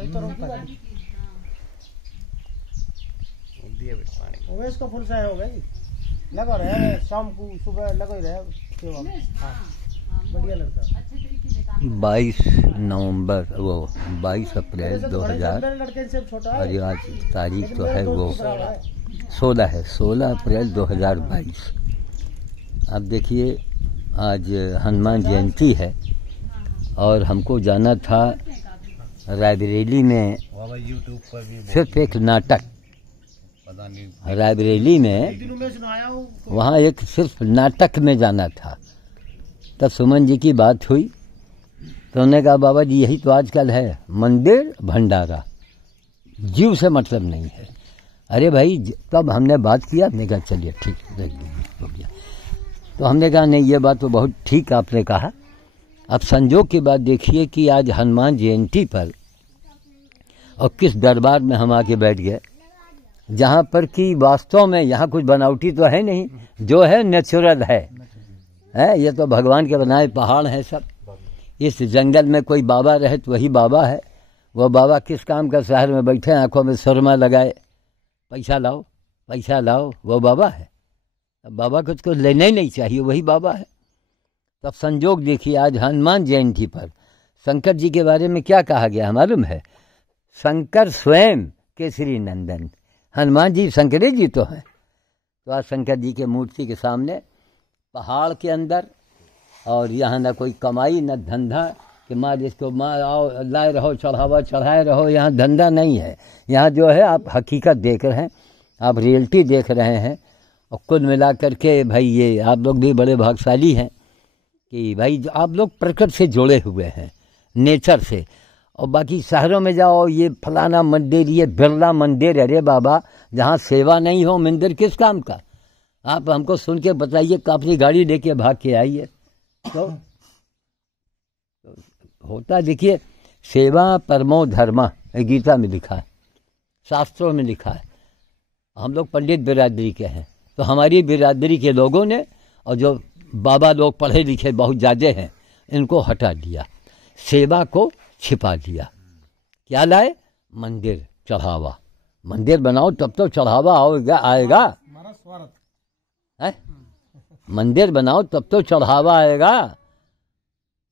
वही तो रोकी गाड़ी। इसको फुल से हो गई लगा रहे शाम को सुबह लगा ही रहे। हाँ बढ़िया लड़का। 22 नवंबर वो 22 अप्रैल 2000 और आज तारीख तो है वो 16 है, 16 अप्रैल 2022। अब देखिए आज हनुमान जयंती है और हमको जाना था रायबरेली में सिर्फ एक नाटक, रायबरेली में वहाँ एक सिर्फ नाटक में जाना था। तब सुमन जी की बात हुई तो उन्होंने कहा बाबा जी यही तो आजकल है, मंदिर भंडारा, जीव से मतलब नहीं है। अरे भाई तब हमने बात किया, हमने कहा चलिए ठीक हो गया। तो हमने कहा नहीं ये बात तो बहुत ठीक आपने कहा। अब संजोग की बात देखिए कि आज हनुमान जयंती पर और किस दरबार में हम आके बैठ गए जहाँ पर कि वास्तव में यहाँ कुछ बनावटी तो है नहीं, जो है नेचुरल है। ये तो भगवान के बनाए पहाड़ हैं सब। इस जंगल में कोई बाबा रहे तो वही बाबा है। वो बाबा किस काम का शहर में बैठे आंखों में सुरमा लगाए पैसा लाओ पैसा लाओ, वो बाबा है। अब बाबा को तो लेना ही नहीं चाहिए, वही बाबा है। तब संजोग देखिए आज हनुमान जयंती पर शंकर जी के बारे में क्या कहा गया मालूम है? शंकर स्वयं केसरी नंदन, हनुमान जी शंकरी जी तो हैं। तो आज शंकर जी के मूर्ति के सामने पहाड़ के अंदर, और यहाँ न कोई कमाई न धंधा कि माँ जिसको माँ आओ लाए रहो चढ़ावा चढ़ाए रहो, यहाँ धंधा नहीं है। यहाँ जो है आप हकीकत देख रहे हैं, आप रियलिटी देख रहे हैं। और कुल मिला करके भाई ये आप लोग भी बड़े भाग्यशाली हैं कि भाई आप लोग प्रकृति से जुड़े हुए हैं, नेचर से। और बाकी शहरों में जाओ ये फलाना मंदिर, ये बिरला मंदिर, अरे बाबा जहाँ सेवा नहीं हो मंदिर किस काम का? आप हमको सुन के बताइए कि अपनी गाड़ी लेके भाग के आइए तो होता। देखिए सेवा परमो धर्म गीता में लिखा है, शास्त्रों में लिखा है। हम लोग पंडित बिरादरी के हैं तो हमारी बिरादरी के लोगों ने और जो बाबा लोग पढ़े लिखे बहुत ज़्यादा हैं इनको हटा दिया, सेवा को छिपा दिया। क्या लाए? मंदिर चढ़ावा। मंदिर बनाओ तब तो चढ़ावा आएगा। है? मंदिर बनाओ तब तो चढ़ावा आएगा।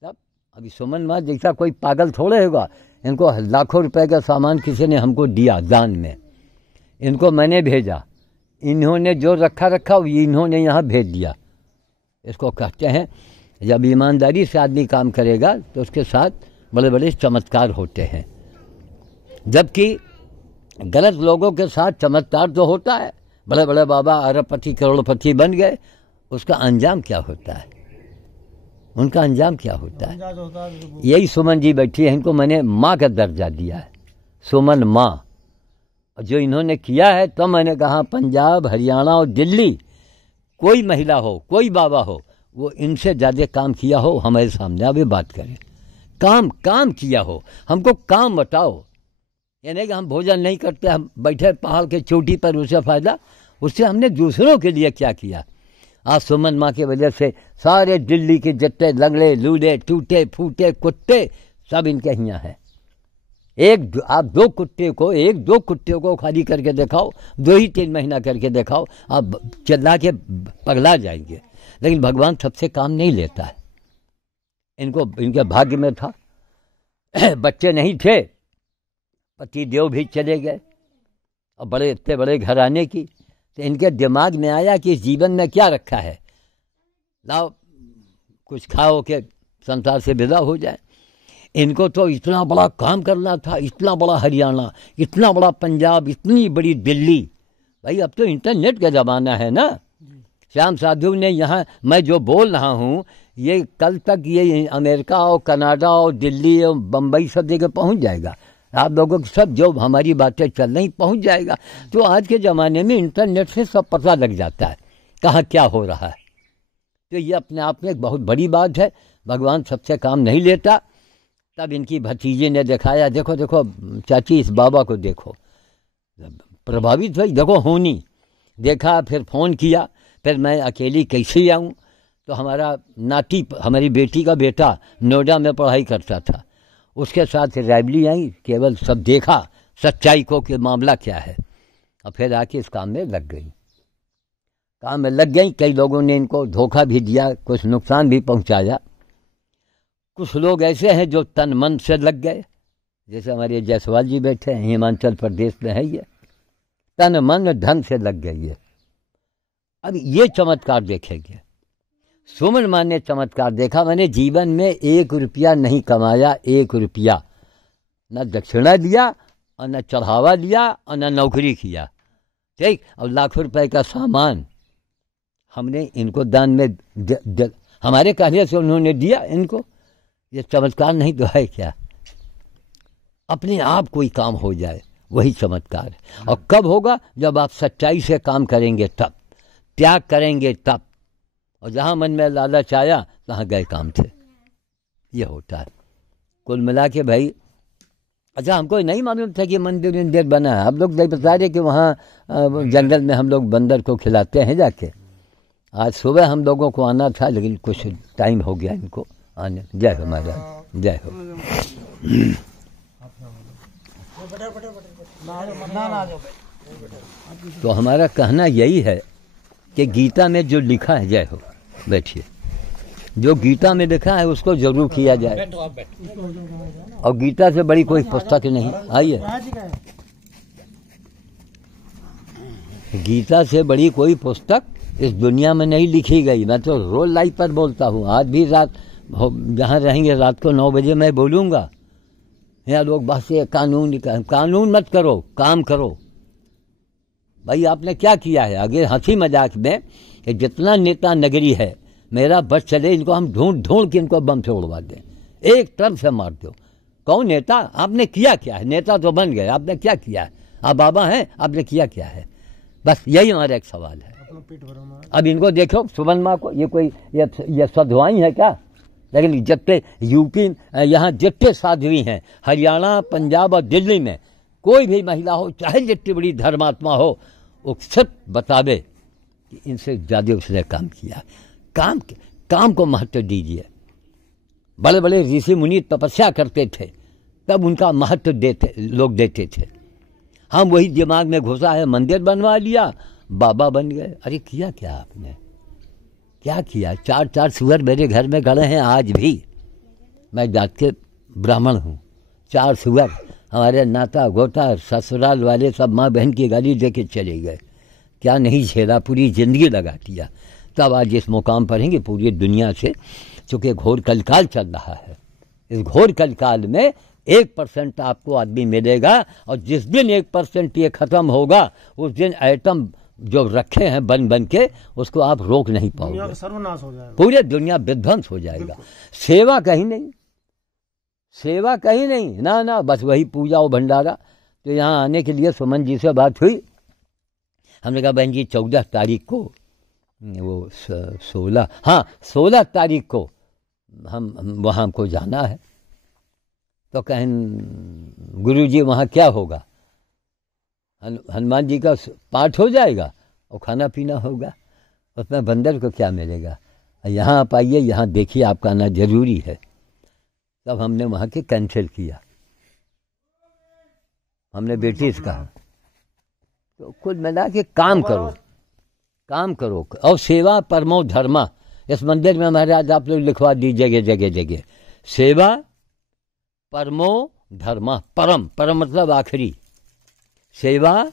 तब अभी सुमन माँ जैसा कोई पागल थोड़े होगा। इनको लाखों रुपए का सामान किसी ने हमको दिया दान में, इनको मैंने भेजा, इन्होंने जो रखा इन्होंने यहाँ भेज दिया। इसको कहते हैं जब ईमानदारी से आदमी काम करेगा तो उसके साथ बड़े बड़े चमत्कार होते हैं। जबकि गलत लोगों के साथ चमत्कार तो होता है, बड़े बड़े बाबा अरबपति करोड़पति बन गए, उसका अंजाम क्या होता है? उनका अंजाम क्या होता है? यही सुमन जी बैठी है, इनको मैंने माँ का दर्जा दिया है, सुमन माँ। जो इन्होंने किया है तो मैंने कहा पंजाब हरियाणा और दिल्ली कोई महिला हो कोई बाबा हो वो इनसे ज़्यादा काम किया हो हमारे सामने अभी बात करें। काम किया हो, हमको काम बताओ। ये नहीं कि हम भोजन नहीं करते, हम बैठे पहाड़ के चोटी पर, उससे फ़ायदा उससे हमने दूसरों के लिए क्या किया। आज सुमन माँ की वजह से सारे दिल्ली के जितने लंगड़े लूले टूटे फूटे कुत्ते सब इनके यहाँ हैं। आप दो कुत्ते को खाली करके दिखाओ, 2-3 महीना करके दिखाओ, आप चिल्ला के पगला जाएंगे। लेकिन भगवान सबसे काम नहीं लेता है। इनके भाग्य में था बच्चे नहीं थे, पति देव भी चले गए और बड़े इतने बड़े घराने की। तो इनके दिमाग में आया कि इस जीवन में क्या रखा है, लाओ कुछ खाओ के संसार से विदा हो जाए। इनको तो इतना बड़ा काम करना था, इतना बड़ा हरियाणा, इतना बड़ा पंजाब, इतनी बड़ी दिल्ली। भाई अब तो इंटरनेट का ज़माना है ना। श्याम साधु ने यहाँ मैं जो बोल रहा हूँ ये कल तक ये अमेरिका और कनाडा और दिल्ली और बम्बई सब जगह पहुँच जाएगा। आप लोगों की सब जो हमारी बातें चल रही पहुँच जाएगा। तो आज के ज़माने में इंटरनेट से सब पता लग जाता है कहाँ क्या हो रहा है। तो ये अपने आप में एक बहुत बड़ी बात है। भगवान सबसे काम नहीं लेता। तब इनकी भतीजे ने दिखाया, देखो देखो चाची इस बाबा को देखो, प्रभावित भाई देखो होनी देखा। फिर फ़ोन किया, फिर मैं अकेली कैसे आऊँ। तो हमारा नाती, हमारी बेटी का बेटा नोएडा में पढ़ाई करता था, उसके साथ रैबली आई, केवल सब देखा सच्चाई को कि मामला क्या है, और फिर आके इस काम में लग गई। काम में लग गई, कई लोगों ने इनको धोखा भी दिया, कुछ नुकसान भी पहुंचाया। कुछ लोग ऐसे हैं जो तन मन से लग गए, जैसे हमारे जायसवाल जी बैठे हैं, हिमाचल प्रदेश में है ये, तन मन धन से लग गई है। अब ये चमत्कार देखेंगे। सुमन मां ने चमत्कार देखा, मैंने जीवन में 1 रुपया नहीं कमाया, 1 रुपया न दक्षिणा दिया और न चढ़ावा दिया और न नौकरी किया, ठीक। और लाखों रुपए का सामान हमने इनको दान में हमारे कहने से उन्होंने दिया इनको। ये चमत्कार नहीं तो है क्या? अपने आप कोई काम हो जाए, वही चमत्कार है। और कब होगा? जब आप सच्चाई से काम करेंगे, तब त्याग करेंगे तब। और जहाँ मन में लालच आया तहाँ गए काम थे। ये होता है कुल मिला के भाई। अच्छा, हमको नहीं मालूम था कि मंदिर वंदिर बना है। आप लोग नहीं बता रहे कि वहाँ जंगल में हम लोग बंदर को खिलाते हैं जाके। आज सुबह हम लोगों को आना था, लेकिन कुछ टाइम हो गया इनको आने। जय हो महाराज, जय हो। तो हमारा कहना यही है कि गीता में जो लिखा है, जय हो, बैठिए, जो गीता में लिखा है उसको जरूर किया जाए। और गीता से बड़ी कोई पुस्तक नहीं। आइए, गीता से बड़ी कोई पुस्तक इस दुनिया में नहीं लिखी गई। मैं तो रोज लाइव पर बोलता हूँ, आज भी रात जहाँ रहेंगे रात को 9 बजे मैं बोलूँगा। यहाँ लोग बस ये कानून मत करो, काम करो। भाई आपने क्या किया है? आगे हंसी मजाक में कि जितना नेता नगरी है मेरा बस चले, इनको हम ढूंढ के इनको बम से उड़वा दें, एक तरफ से मार दो। कौन नेता? आपने किया क्या है? नेता तो बन गए, आपने क्या किया है? आप बाबा हैं, आपने किया क्या है? बस यही हमारा एक सवाल है। अब इनको देखो, सुमन माँ को, ये कोई ये सधुआई है क्या? लेकिन जितने यूपी यहाँ जितने साध्वी हैं, हरियाणा, पंजाब और दिल्ली में कोई भी महिला हो, चाहे जितनी बड़ी धर्मात्मा हो, वो सब बतावे कि इनसे ज़्यादा उसने काम किया। काम को महत्व दीजिए। बड़े बड़े ऋषि मुनि तपस्या करते थे, तब उनका महत्व लोग देते थे। हम वही दिमाग में घुसा है, मंदिर बनवा लिया, बाबा बन गए। अरे किया क्या आपने? क्या किया? 4 सुअर मेरे घर में गड़े हैं आज भी। मैं जात के ब्राह्मण हूँ। 4 सुअर हमारे नाता गोता ससुराल वाले सब माँ बहन की गाली दे के चले गए। क्या नहीं झेला, पूरी ज़िंदगी लगा दिया। तब आज इस मुकाम पर हैं कि पूरी दुनिया से, चूँकि घोर कलकाल चल रहा है, इस घोर कलकाल में 1% आपको आदमी मिलेगा। और जिस दिन 1% ये ख़त्म होगा, उस दिन एटम जो रखे हैं बन के, उसको आप रोक नहीं पाओगे। सर्वनाश हो जाएगा, पूरी दुनिया विध्वंस हो जाएगा। सेवा कहीं नहीं, सेवा कहीं नहीं, ना बस वही पूजा और भंडारा। तो यहाँ आने के लिए सुमन जी से बात हुई। हमने कहा बहन जी 14 तारीख को, वो 16 तारीख को हम वहाँ हमको जाना है। तो कहें गुरु जी वहाँ क्या होगा? हनुमान जी का पाठ हो जाएगा और खाना पीना होगा, उसमें बंदर को क्या मिलेगा? यहाँ आप आइए, यहाँ देखिए, आपका आना जरूरी है। तब हमने वहाँ के कैंसिल किया। हमने बेटी से कहा तो कुल मिला के काम करो और सेवा परमो धर्मा। इस मंदिर में महाराज आप लोग लिखवा दीजिए जगह सेवा परमो धर्मा। परम मतलब आखिरी, सेवा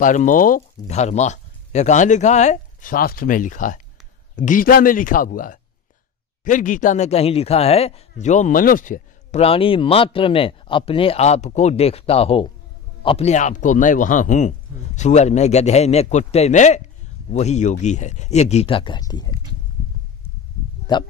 परमो धर्मा। ये कहाँ लिखा है? शास्त्र में लिखा है, गीता में लिखा हुआ है। फिर गीता में कहीं लिखा है, जो मनुष्य प्राणी मात्र में अपने आप को देखता हो, अपने आप को मैं वहाँ हूँ, सुअर में, गधे में, कुत्ते में, वही योगी है। ये गीता कहती है। तब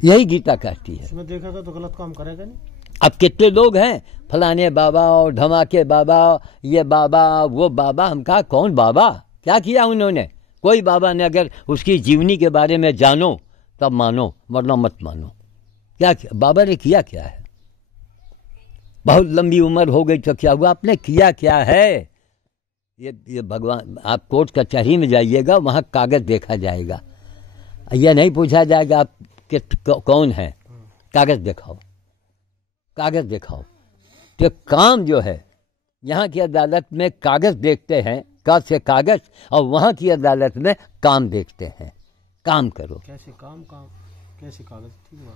यही गीता कहती है। इसमें देखेगा तो गलत काम करेगा नहीं। अब कितने लोग हैं, फलाने बाबा और धमाके बाबा, ये बाबा वो बाबा। हम कहा कौन बाबा? क्या किया उन्होंने? कोई बाबा ने अगर उसकी जीवनी के बारे में जानो तब मानो, वरना मत मानो। क्या किया बाबा ने? किया क्या है? बहुत लंबी उम्र हो गई तो क्या हुआ? आपने किया क्या है? ये भगवान, आप कोर्ट कचहरी में जाइएगा, वहाँ कागज देखा जाएगा। यह नहीं पूछा जाएगा आप कौन है, कागज दिखाओ। कागज दिखाओ। तो काम जो है, यहाँ की अदालत में कागज देखते हैं, का से कागज, और वहाँ की अदालत में काम देखते हैं। काम करो। कैसे काम कैसे कागज? ठीक है।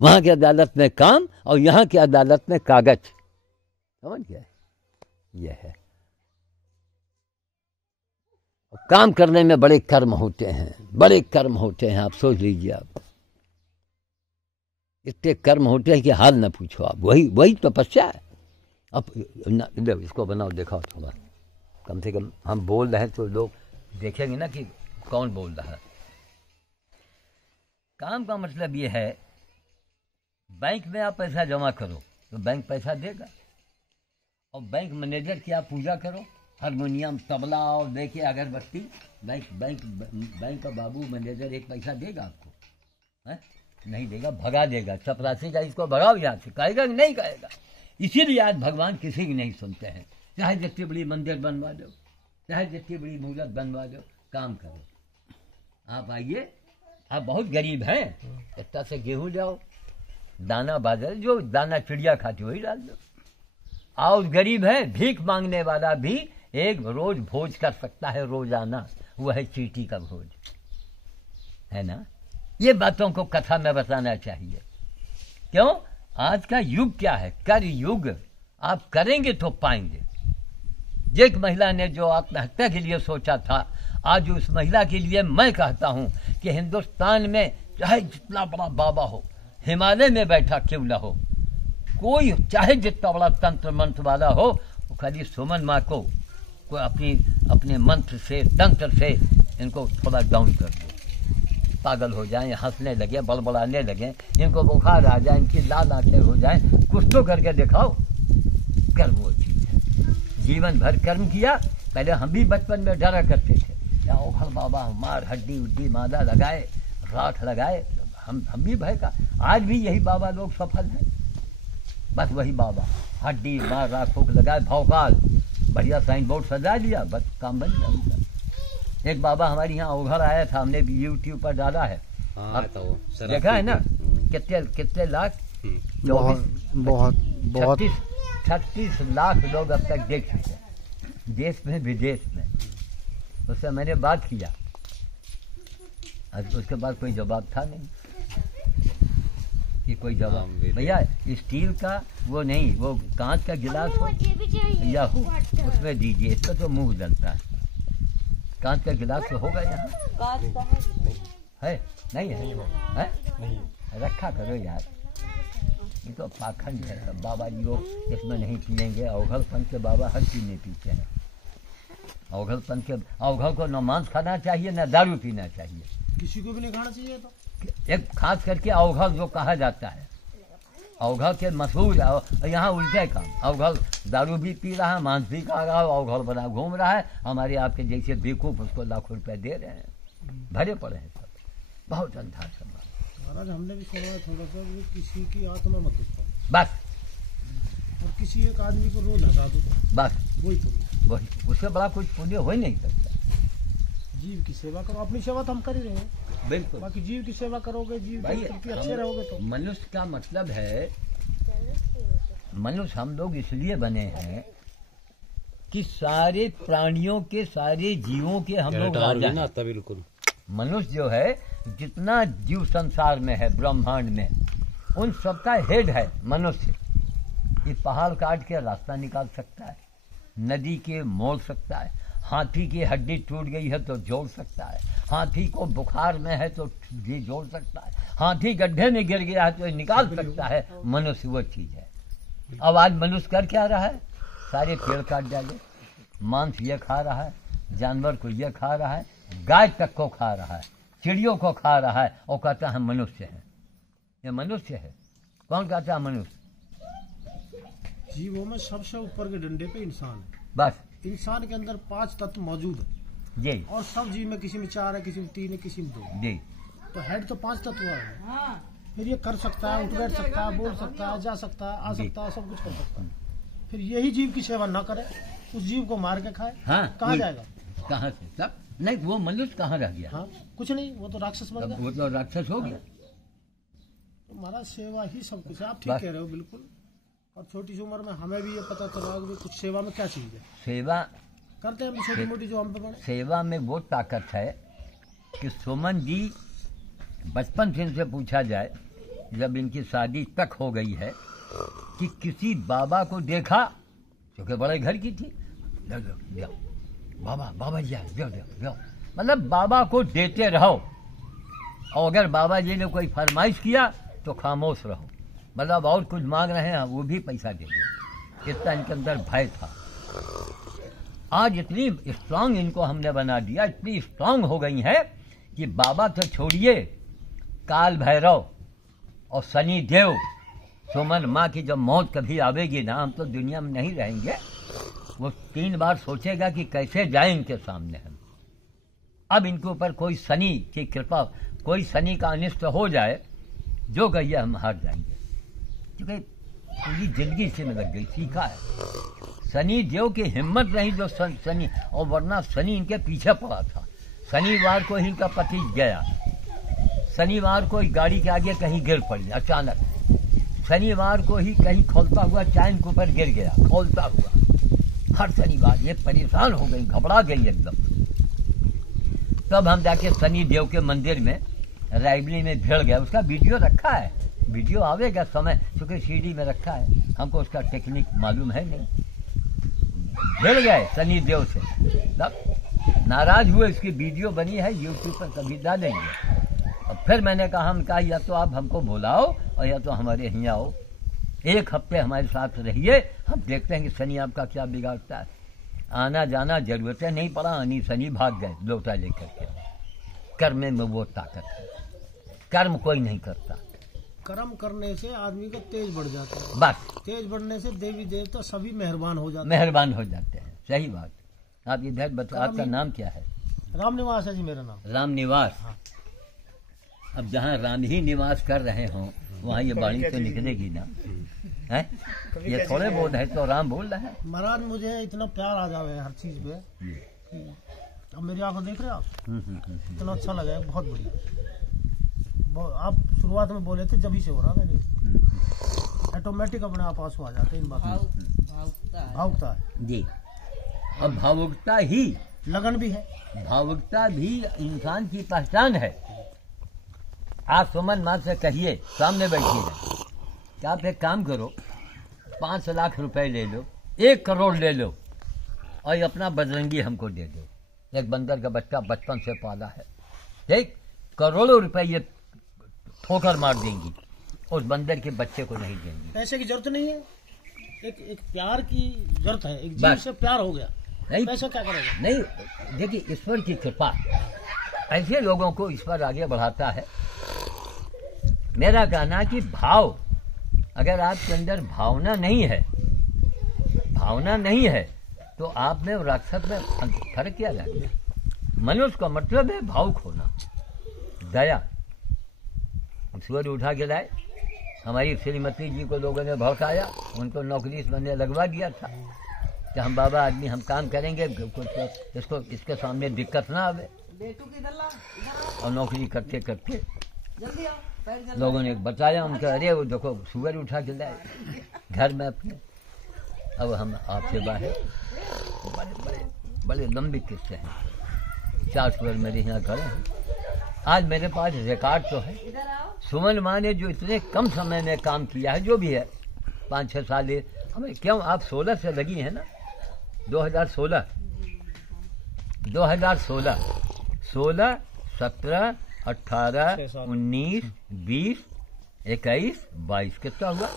वहाँ की अदालत में काम और यहाँ की अदालत में कागज। समझ गए? ये है। काम करने में बड़े कर्म होते हैं, बड़े कर्म होते हैं। आप सोच लीजिए, आप इतने कर्म होते हैं कि हाल न पूछो आप। वही तपस्या है। अब इसको बनाओ, दिखाओ थोड़ा। कम से कम हम बोल रहे हैं तो लोग देखेंगे ना कि कौन बोल रहा है। काम का मतलब ये है, बैंक में आप पैसा जमा करो तो बैंक पैसा देगा, और बैंक मैनेजर की आप पूजा करो, हारमोनियम, तबला और देखिए अगरबत्ती, बैंक का बाबू मैनेजर एक पैसा देगा आपको? है? नहीं देगा, भगा देगा। चपरासी का इसको भगाओ यहाँ से, कहेगा कि नहीं कहेगा। इसीलिए आज भगवान किसी की नहीं सुनते हैं। चाहे जितनी बड़ी मंदिर बनवा दो, चाहे जितनी बड़ी मूर्त बनवा दो, काम करो। आप आइए, आप बहुत गरीब हैं, इतना से गेहूं जाओ, दाना बाजरा, जो दाना चिड़िया खाती वही डाल दो। और गरीब है, भीख मांगने वाला भी एक रोज भोज कर सकता है, रोजाना। वह है चींटी का भोज, है ना? ये बातों को कथा में बताना चाहिए। क्यों? आज का युग क्या है? कर युग। आप करेंगे तो पाएंगे। एक महिला ने जो आत्महत्या के लिए सोचा था, आज उस महिला के लिए मैं कहता हूं कि हिंदुस्तान में चाहे जितना बड़ा बाबा हो, हिमालय में बैठा क्यों न हो, कोई चाहे जितना बड़ा तंत्र मंत्र वाला हो, वो खाली सुमन माँ को कोई अपने मंत्र से, तंत्र से इनको थोड़ा डाउन कर दो। पागल हो जाएं, हंसने लगे, बड़बड़ाने लगे, इनको बुखार आ जाए, इनकी लाल आंखें हो जाएं, कुछ तो करके दिखाओ। कर्म वो चीज है। जीवन भर कर्म किया। पहले हम भी बचपन में डरा करते थे, या ओखल बाबा मार, हड्डी उड्डी माला लगाए, राख लगाए, हम भी भय का। आज भी यही बाबा लोग सफल हैं। बस वही बाबा, हड्डी मार, राख फूक लगाए, भौकाल, बढ़िया साइन बोर्ड सजा लिया, बस काम बन गया उनका। एक बाबा हमारे यहाँ उघर आया था, हमने भी यूट्यूब पर डाला है। तो देखा है ना, कितने लाख, 36 लाख लोग अब तक देख चुके, देश में विदेश में। उससे मैंने बात किया, उसके बाद कोई जवाब था नहीं कि कोई जवाब। भैया स्टील का वो नहीं, वो कांच का गिलास हो या हो, उसमें दीजिए, इसका तो मुंह जलता है। कांच का गिलास तो होगा यहाँ? है नहीं है? नहीं रखा करो यार, ये तो पाखंड है। बाबा जी वो इसमें नहीं पियेंगे। अवघलपन के बाबा हर चीज नहीं पीते हैं। अवघलपन के अवघल को न मांस खाना चाहिए, न दारू पीना चाहिए, किसी को भी नहीं खाना चाहिए। तो एक खास करके अवघल जो कहा जाता है, अवघल के मशहूर है। यहाँ उल्टे काम, अवघल दारू भी पी रहा है, मांस भी खा रहा है, अवघल बना घूम रहा है। हमारे आपके जैसे बेवकूफ उसको लाखों रुपए दे रहे हैं, भरे पड़े हैं सब। बहुत अंधा समाज। महाराज हमने भी सुना थोड़ा सा, किसी की आत्मा मत दुखाओ बस, और किसी एक आदमी को रोज हटा दो बस, वही वही। उससे बड़ा कुछ पुण्य हो ही नहीं सकता। जीव की सेवा करो। अपनी सेवा तो हम कर ही रहे हैं, बिल्कुल। बाकी जीव की सेवा करोगे, जीव के प्रति अच्छे रहोगे तो। मनुष्य का मतलब है, मनुष्य हम लोग इसलिए बने हैं कि सारे प्राणियों के, सारे जीवों के हम लोग राजा हैं। बिल्कुल। मनुष्य जो है, जितना जीव संसार में है, ब्रह्मांड में, उन सबका हेड है मनुष्य। ये पहाड़ काट के रास्ता निकाल सकता है, नदी के मोड़ सकता है, हाथी की हड्डी टूट गई है तो जोड़ सकता है, हाथी को बुखार में है तो ये जोड़ सकता है, हाथी गड्ढे में गिर गया है तो निकाल सकता है। मनुष्य वो चीज है। अब आज मनुष्य कर क्या रहा है? सारे पेड़ काट डाले, मांस ये खा रहा है, जानवर को ये खा रहा है, गाय तक को खा रहा है, चिड़ियों को खा रहा है, और कहता है मनुष्य है। ये मनुष्य है? कौन कहता है मनुष्य? जीवों में सबसे ऊपर के डंडे पे इंसान है। बस, इंसान के अंदर 5 तत्व मौजूद है जी, और सब जीव में किसी में 4 है, किसी में 3 है, किसी में 2 जी। तो हेड तो 5 तत्व है। फिर ये कर सकता है, उठ बैठ सकता है, बोल सकता है, जा सकता है, आ सकता है, सब कुछ कर सकता है। फिर यही जीव की सेवा न करे, उस जीव को मार के खाए, हाँ, कहाँ जाएगा? कहाँ से? सब नहीं, वो मनुष्य कहाँ रह गया? हाँ, कुछ नहीं, वो तो राक्षस बन गया। वो तो राक्षस हो गया। तो हमारा सेवा ही सब कुछ है। आप ठीक बस। कह रहे हो, बिल्कुल। और छोटी सी उम्र में हमें भी ये पता चला कि कुछ सेवा में क्या चीज है। सेवा करते हैं छोटी मोटी जो हम पे पड़े। सेवा में वो ताकत है कि सुमन जी बचपन से इनसे पूछा जाए, जब इनकी शादी तक हो गई है, कि किसी बाबा को देखा क्योंकि बड़े घर की थी, बाबा जी जाओ, मतलब बाबा को देते रहो, और अगर बाबा जी ने कोई फरमाइश किया तो खामोश रहो, मतलब और कुछ मांग रहे हैं वो भी पैसा दे दो। इतना इनके अंदर भय था। आज इतनी स्ट्रांग इनको हमने बना दिया, इतनी स्ट्रांग हो गई है कि बाबा तो छोड़िए, काल भैरव और शनि देव, सुमन माँ की जब मौत कभी आवेगी ना, हम तो दुनिया में नहीं रहेंगे, वो 3 बार सोचेगा कि कैसे जाए इनके सामने हम। अब इनके ऊपर कोई शनि की कृपा, कोई शनि का अनिष्ट हो जाए, जो गई हम हार जाएंगे, क्योंकि पूरी जिंदगी से में लग गई, सीखा है। शनि देव की हिम्मत नहीं जो शनि, और वरना शनि इनके पीछे पड़ा था। शनिवार को ही इनका पति गया, शनिवार को ही गाड़ी के आगे कहीं गिर पड़ी अचानक, शनिवार को ही कहीं खोलता हुआ चैन के ऊपर गिर गया, खोलता हुआ। हर शनिवार ये परेशान हो गई, घबरा गई एकदम। तब हम जाके शनि देव के मंदिर में रायबली में भिड़ गया। उसका वीडियो रखा है, वीडियो आवेगा समय, क्योंकि सीडी में रखा है, हमको उसका टेक्निक मालूम है नहीं। भिड़ गए शनि देव से, तब नाराज हुए। इसकी वीडियो बनी है यूट्यूब पर, कभी डालेंगे। अब फिर मैंने कहा, हम कहा या तो आप हमको बुलाओ और या तो हमारे यहाँ आओ, 1 हफ्ते हमारे साथ रहिए, हम देखते हैं कि शनि आपका क्या बिगाड़ता है। आना जाना जरूरतें नहीं पड़ा, आनी शनि भाग गए लोटा लेकर के। कर्म में वो ताकत है, कर्म कोई नहीं करता। कर्म करने से आदमी का तेज बढ़ जाता है, बस तेज बढ़ने से देवी देवता सभी मेहरबान हो जाते मेहरबान हो जाते हैं। सही बात। आप इधर बताओ, आपका नाम क्या है? राम निवास है जी मेरा नाम। राम निवास। हाँ। अब जहाँ राम ही निवास कर रहे हों वहाँ ये बाणी तो निकलेगी ना, है? ये थोड़े बोल है तो राम बोल रहे हैं। महाराज मुझे इतना प्यार आ जावे हर चीज पे, अब मेरी आंखों देख रहे हैं आप, इतना अच्छा लगा, बहुत बढ़िया। आप शुरुआत में बोले थे, जब ही से हो रहा मेरे, ऑटोमेटिक अपने आप आंसू आ जाते हैं इन बातों। भावुकता है जी। अब भावुकता ही लगन भी है, भावुकता भी इंसान की पहचान है। आप सुमन माँ से कहिए, सामने बैठी है, कि आप एक काम करो, 5 लाख रुपए ले लो, 1 करोड़ ले लो, और अपना बजरंगी हमको दे दो। एक बंदर का बच्चा बचपन से पाला है, ठीक, करोड़ों रुपए ये ठोकर मार देंगी, उस बंदर के बच्चे को नहीं देंगी। पैसे की जरूरत नहीं है, एक प्यार की जरूरत है। एक जीव से प्यार हो गया, नहीं पैसा क्या करेगा? नहीं, देखिए ईश्वर की कृपा ऐसे लोगों को ईश्वर आगे बढ़ाता है। मेरा कहना कि भाव, अगर आपके अंदर भावना नहीं है तो आप में और राक्षस में फर्क क्या लगेगा? मनुष्य का मतलब है भाव खोना, दया। सूर्य उठा के लाए, हमारी श्रीमती जी को लोगों ने भड़काया, उनको नौकरी से लगवा दिया था कि हम बाबा आदमी हम काम करेंगे, इसको इसके सामने दिक्कत ना आवे। और नौकरी करते करते लोगों ने बताया, उनका अरे वो देखो सूअर उठा के लाए घर में अपने। अब हम आपसे बाहर बड़े लंबे किस्से हैं, 4 सूअर मेरे यहाँ खड़े हैं। आज मेरे पास रिकॉर्ड तो है, सुमन माँ ने जो इतने कम समय में काम किया है, जो भी है 5-6 साल हमें, क्यों आप 16 से लगी हैं ना, 2016, 16, 17, 18, 19, 20, 21, 22, कितना हुआ?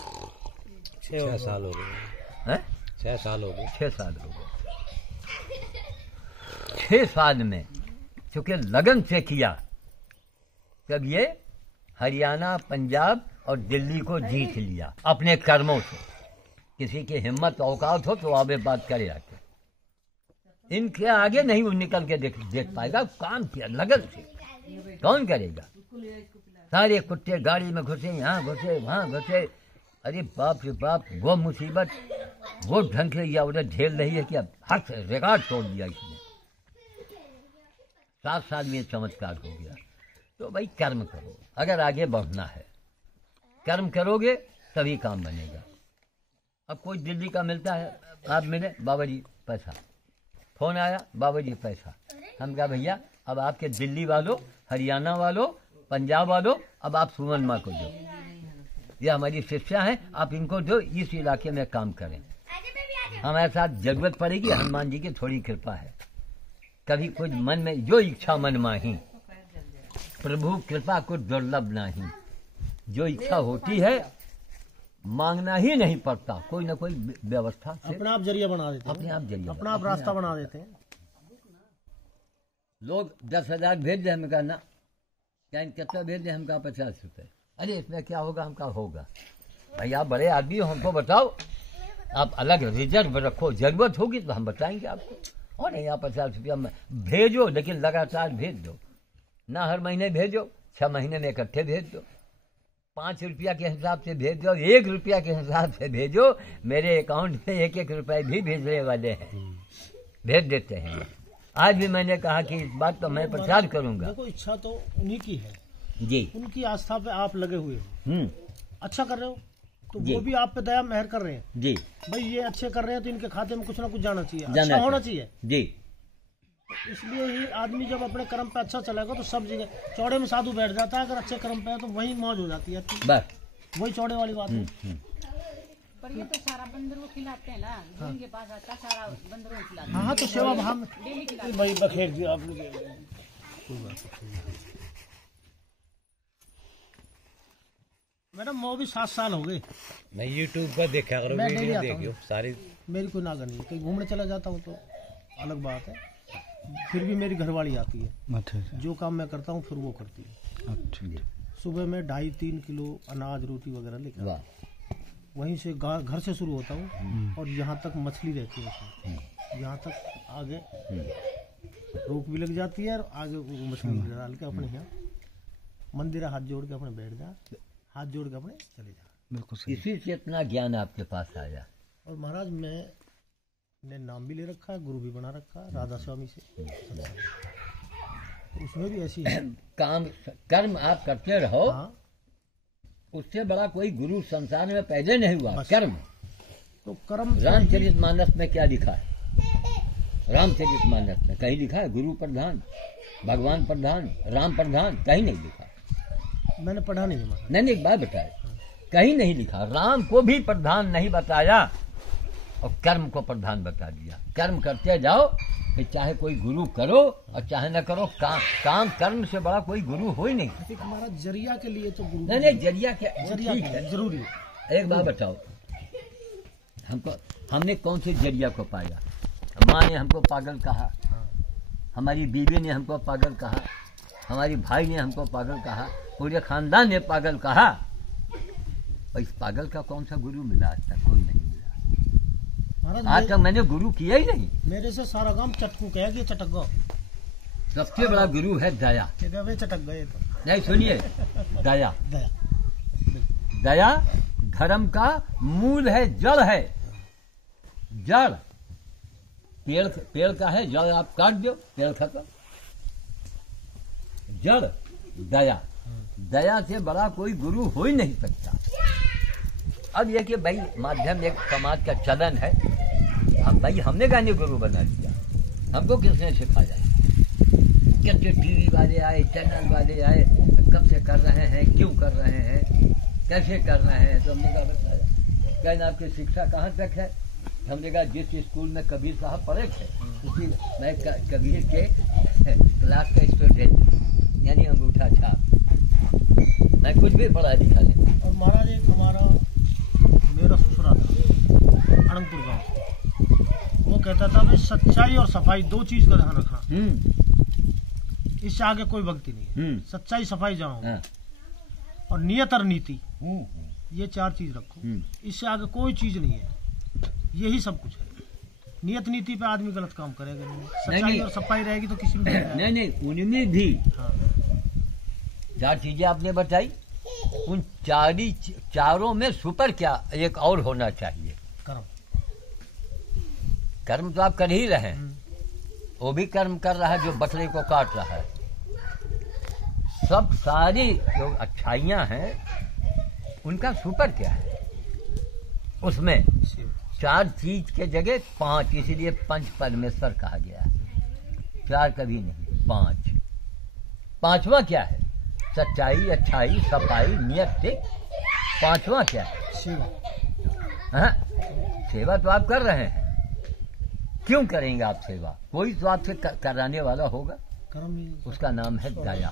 6 साल हो गए। 6 साल हो गए। 6 साल हो गए। 6 साल में चूंकि लगन से किया, तब ये हरियाणा, पंजाब और दिल्ली को जीत लिया अपने कर्मों से। किसी की हिम्मत औकात हो तो आगे बात करे आके, इनके आगे नहीं वो निकल के देख पाएगा। काम किया लगन से, कौन करेगा? सारे कुत्ते गाड़ी में घुसे, यहाँ घुसे, वहाँ घुसे। अरे बाप रे बाप, वो मुसीबत वो ढंग से या उधर झेल रही है कि अब हर रिकॉर्ड तोड़ दिया इसने। 7 साल में चमत्कार हो गया। तो भाई कर्म करो, अगर आगे बढ़ना है, कर्म करोगे तभी काम बनेगा। अब कोई दिल्ली का मिलता है, आप मिले, बाबा जी पैसा, फोन आया, बाबा जी पैसा। हम कहा भैया अब आपके दिल्ली वालों, हरियाणा वालों, पंजाब वालों, अब आप सुमन माँ को दो, ये हमारी शिक्षा है, आप इनको दो, इस इलाके में काम करें। हमारे साथ जरूरत पड़ेगी, हनुमान जी की थोड़ी कृपा है। कभी कुछ मन में जो इच्छा मन माही, प्रभु कृपा को दुर्लभ नहीं। जो इच्छा होती है मांगना ही नहीं पड़ता, कोई ना कोई व्यवस्था से अपने आप जरिया बना देते हैं, अपने आप जरिए अपना आप रास्ता बना देते हैं। लोग 10,000 भेज दे, हमें कहा ना, क्या कितना भेज दे, हम कहा 50 रुपये। अरे इसमें क्या होगा, हम कहा होगा। भाई आप बड़े आदमी हो, हमको बताओ, आप अलग रिजर्व रखो, जरूरत होगी तो हम बताएंगे आपको। और नहीं, आप 50 रुपया भेजो, लेकिन लगातार भेज दो, ना हर महीने भेजो, 6 महीने में इकट्ठे भेज दो, 5 रुपया के हिसाब से भेज दो, 1 रुपया के हिसाब से भेजो। मेरे अकाउंट में 1-1 रुपये भी भेजने वाले हैं, भेज देते हैं। आज भी मैंने कहा कि इस बात तो मैं प्रचार करूंगा। देखो इच्छा तो उन्हीं की है जी, उनकी आस्था पे आप लगे हुए हो, अच्छा कर रहे हो तो जी। वो भी आप पे दया मेहर कर रहे हैं। जी भाई ये अच्छे कर रहे हैं तो इनके खाते में कुछ ना कुछ जाना चाहिए, जाना अच्छा होना चाहिए। चाहिए। जी, इसलिए ही आदमी जब अपने कर्म पे अच्छा चलेगा तो सब जगह, चौड़े में साधु बैठ जाता है, अगर अच्छे कर्म पे है तो वही मौज हो जाती है, बस वही चौड़े वाली बात है। पर ये तो सारा बंदर को खिलाते हैं ना, जो इनके पास आता है सारा बंदरों को खिलाते हाँ तो सेवा भाव में डेली खिलाते भाई बखेर दिया आप लोग, कोई बात नहीं। मैडम वो भी 7 साल हो गए, मैं यूट्यूब पर देखा करो, मैं डेली वीडियो आता हूँ। देखियो सारी। मेरी कोई नागा नहीं है, कहीं घूमने चला जाता हूँ तो अलग बात है, फिर भी मेरी घरवाली आती है, जो काम मैं करता हूँ फिर वो करती है। सुबह में 2.5-3 किलो अनाज रोटी वगैरह लेकर वाह, वहीं से घर से शुरू होता हूँ और यहाँ तक मछली रहती है उसमें, यहाँ तक आगे रोक भी लग जाती है और आगे वो मछली डाल के अपने यहाँ मंदिर हाथ जोड़ के अपने बैठ जा, हाथ जोड़ के अपने चले जा। बिल्कुल इसी से इतना ज्ञान आपके पास आया। और महाराज मैंने नाम भी ले रखा है, गुरु भी बना रखा है राधा स्वामी से, तो उसमें भी ऐसी है। काम कर्म आप करते रहो, हाँ उससे बड़ा कोई गुरु संसार में पहले नहीं हुआ। बस। कर्म, तो कर्म रामचरितमानस में क्या लिखा है? रामचरितमानस में कहीं लिखा है गुरु प्रधान, भगवान प्रधान, राम प्रधान? कहीं नहीं लिखा। मैंने पढ़ा नहीं है महाराज। नहीं, एक बात बताए, कहीं नहीं लिखा। राम को भी प्रधान नहीं बताया और कर्म को प्रधान बता दिया। कर्म करते जाओ, कि चाहे कोई गुरु करो और चाहे न करो, काम कर्म से बड़ा कोई गुरु हो ही नहीं। एक हमारा जरिया के लिए तो गुरु नहीं, जरिया क्या, जरिया ठीक के है। लिए जरूरी है। एक बात बताओ, हमने कौन से जरिया को पाया? माँ ने हमको पागल कहा, हमारी बीवी ने हमको पागल कहा, हमारी भाई ने हमको पागल कहा, पूरे खानदान ने पागल कहा, और इस पागल का कौन सा गुरु मिला? आज तक कोई नहीं मिला। महाराज आज तक मैंने गुरु किया ही नहीं। मेरे से सारा काम चटकू कह गया, चटक गो, सबसे बड़ा गुरु है दया। वे चटक गए तो नहीं, सुनिए, दया। दया। दया धर्म का मूल है, जड़ है। जड़ पेड़ का है, जड़ आप काट दो, पेड़ खत्म। जड़ दया, दया से बड़ा कोई गुरु हो ही नहीं सकता। अब ये कि भाई माध्यम एक समाज का चलन है, हम भाई हमने गाने गुरु बना दिया, हमको किसने सिखाया? कितने टीवी वाले आए, चैनल वाले आए, कब से कर रहे हैं, क्यों कर रहे हैं, कैसे कर रहे हैं, तो हमने कहा बताया। कहना आपकी शिक्षा कहाँ तक है? हमने कहा जिस स्कूल में कबीर साहब पढ़े थे, उसी मैं कबीर के क्लास का स्टूडेंट, यानी अंगूठा छाप, मैं कुछ भी पढ़ा लिखा नहीं। और महाराज एक हमारा मेरा ससुरा था अनंतपुर गाँव, वो कहता था भाई सच्चाई और सफाई 2 चीज का ध्यान रखना, इससे आगे कोई भक्ति नहीं है। सच्चाई सफाई जहाँ हो, और नियत और नीति, ये 4 चीज रखो, इससे आगे कोई चीज नहीं है, यही सब कुछ है। नियत नीति पे आदमी गलत काम करेगा नहीं, सच्चाई और सफाई रहेगी तो किसी में नहीं, उनमें भी हाँ। 4 चीजें आपने बताई, उन चारों में सुपर क्या एक और होना चाहिए? कर्म। कर्म तो आप कर ही रहे हैं, वो भी कर्म कर रहा है जो बछड़े को काट रहा है। सब सारी जो अच्छाइयां हैं उनका सुपर क्या है? उसमें 4 चीज के जगह 5, इसीलिए पंच परमेश्वर कहा गया है। 4 कभी नहीं, 5। 5वां क्या है? सच्चाई, अच्छाई, सफाई, नियत, ठीक। 5वां क्या है? हाँ? सेवा तो आप कर रहे हैं, क्यों करेंगे आप सेवा? कोई तो आपसे कराने वाला होगा, उसका नाम है दया,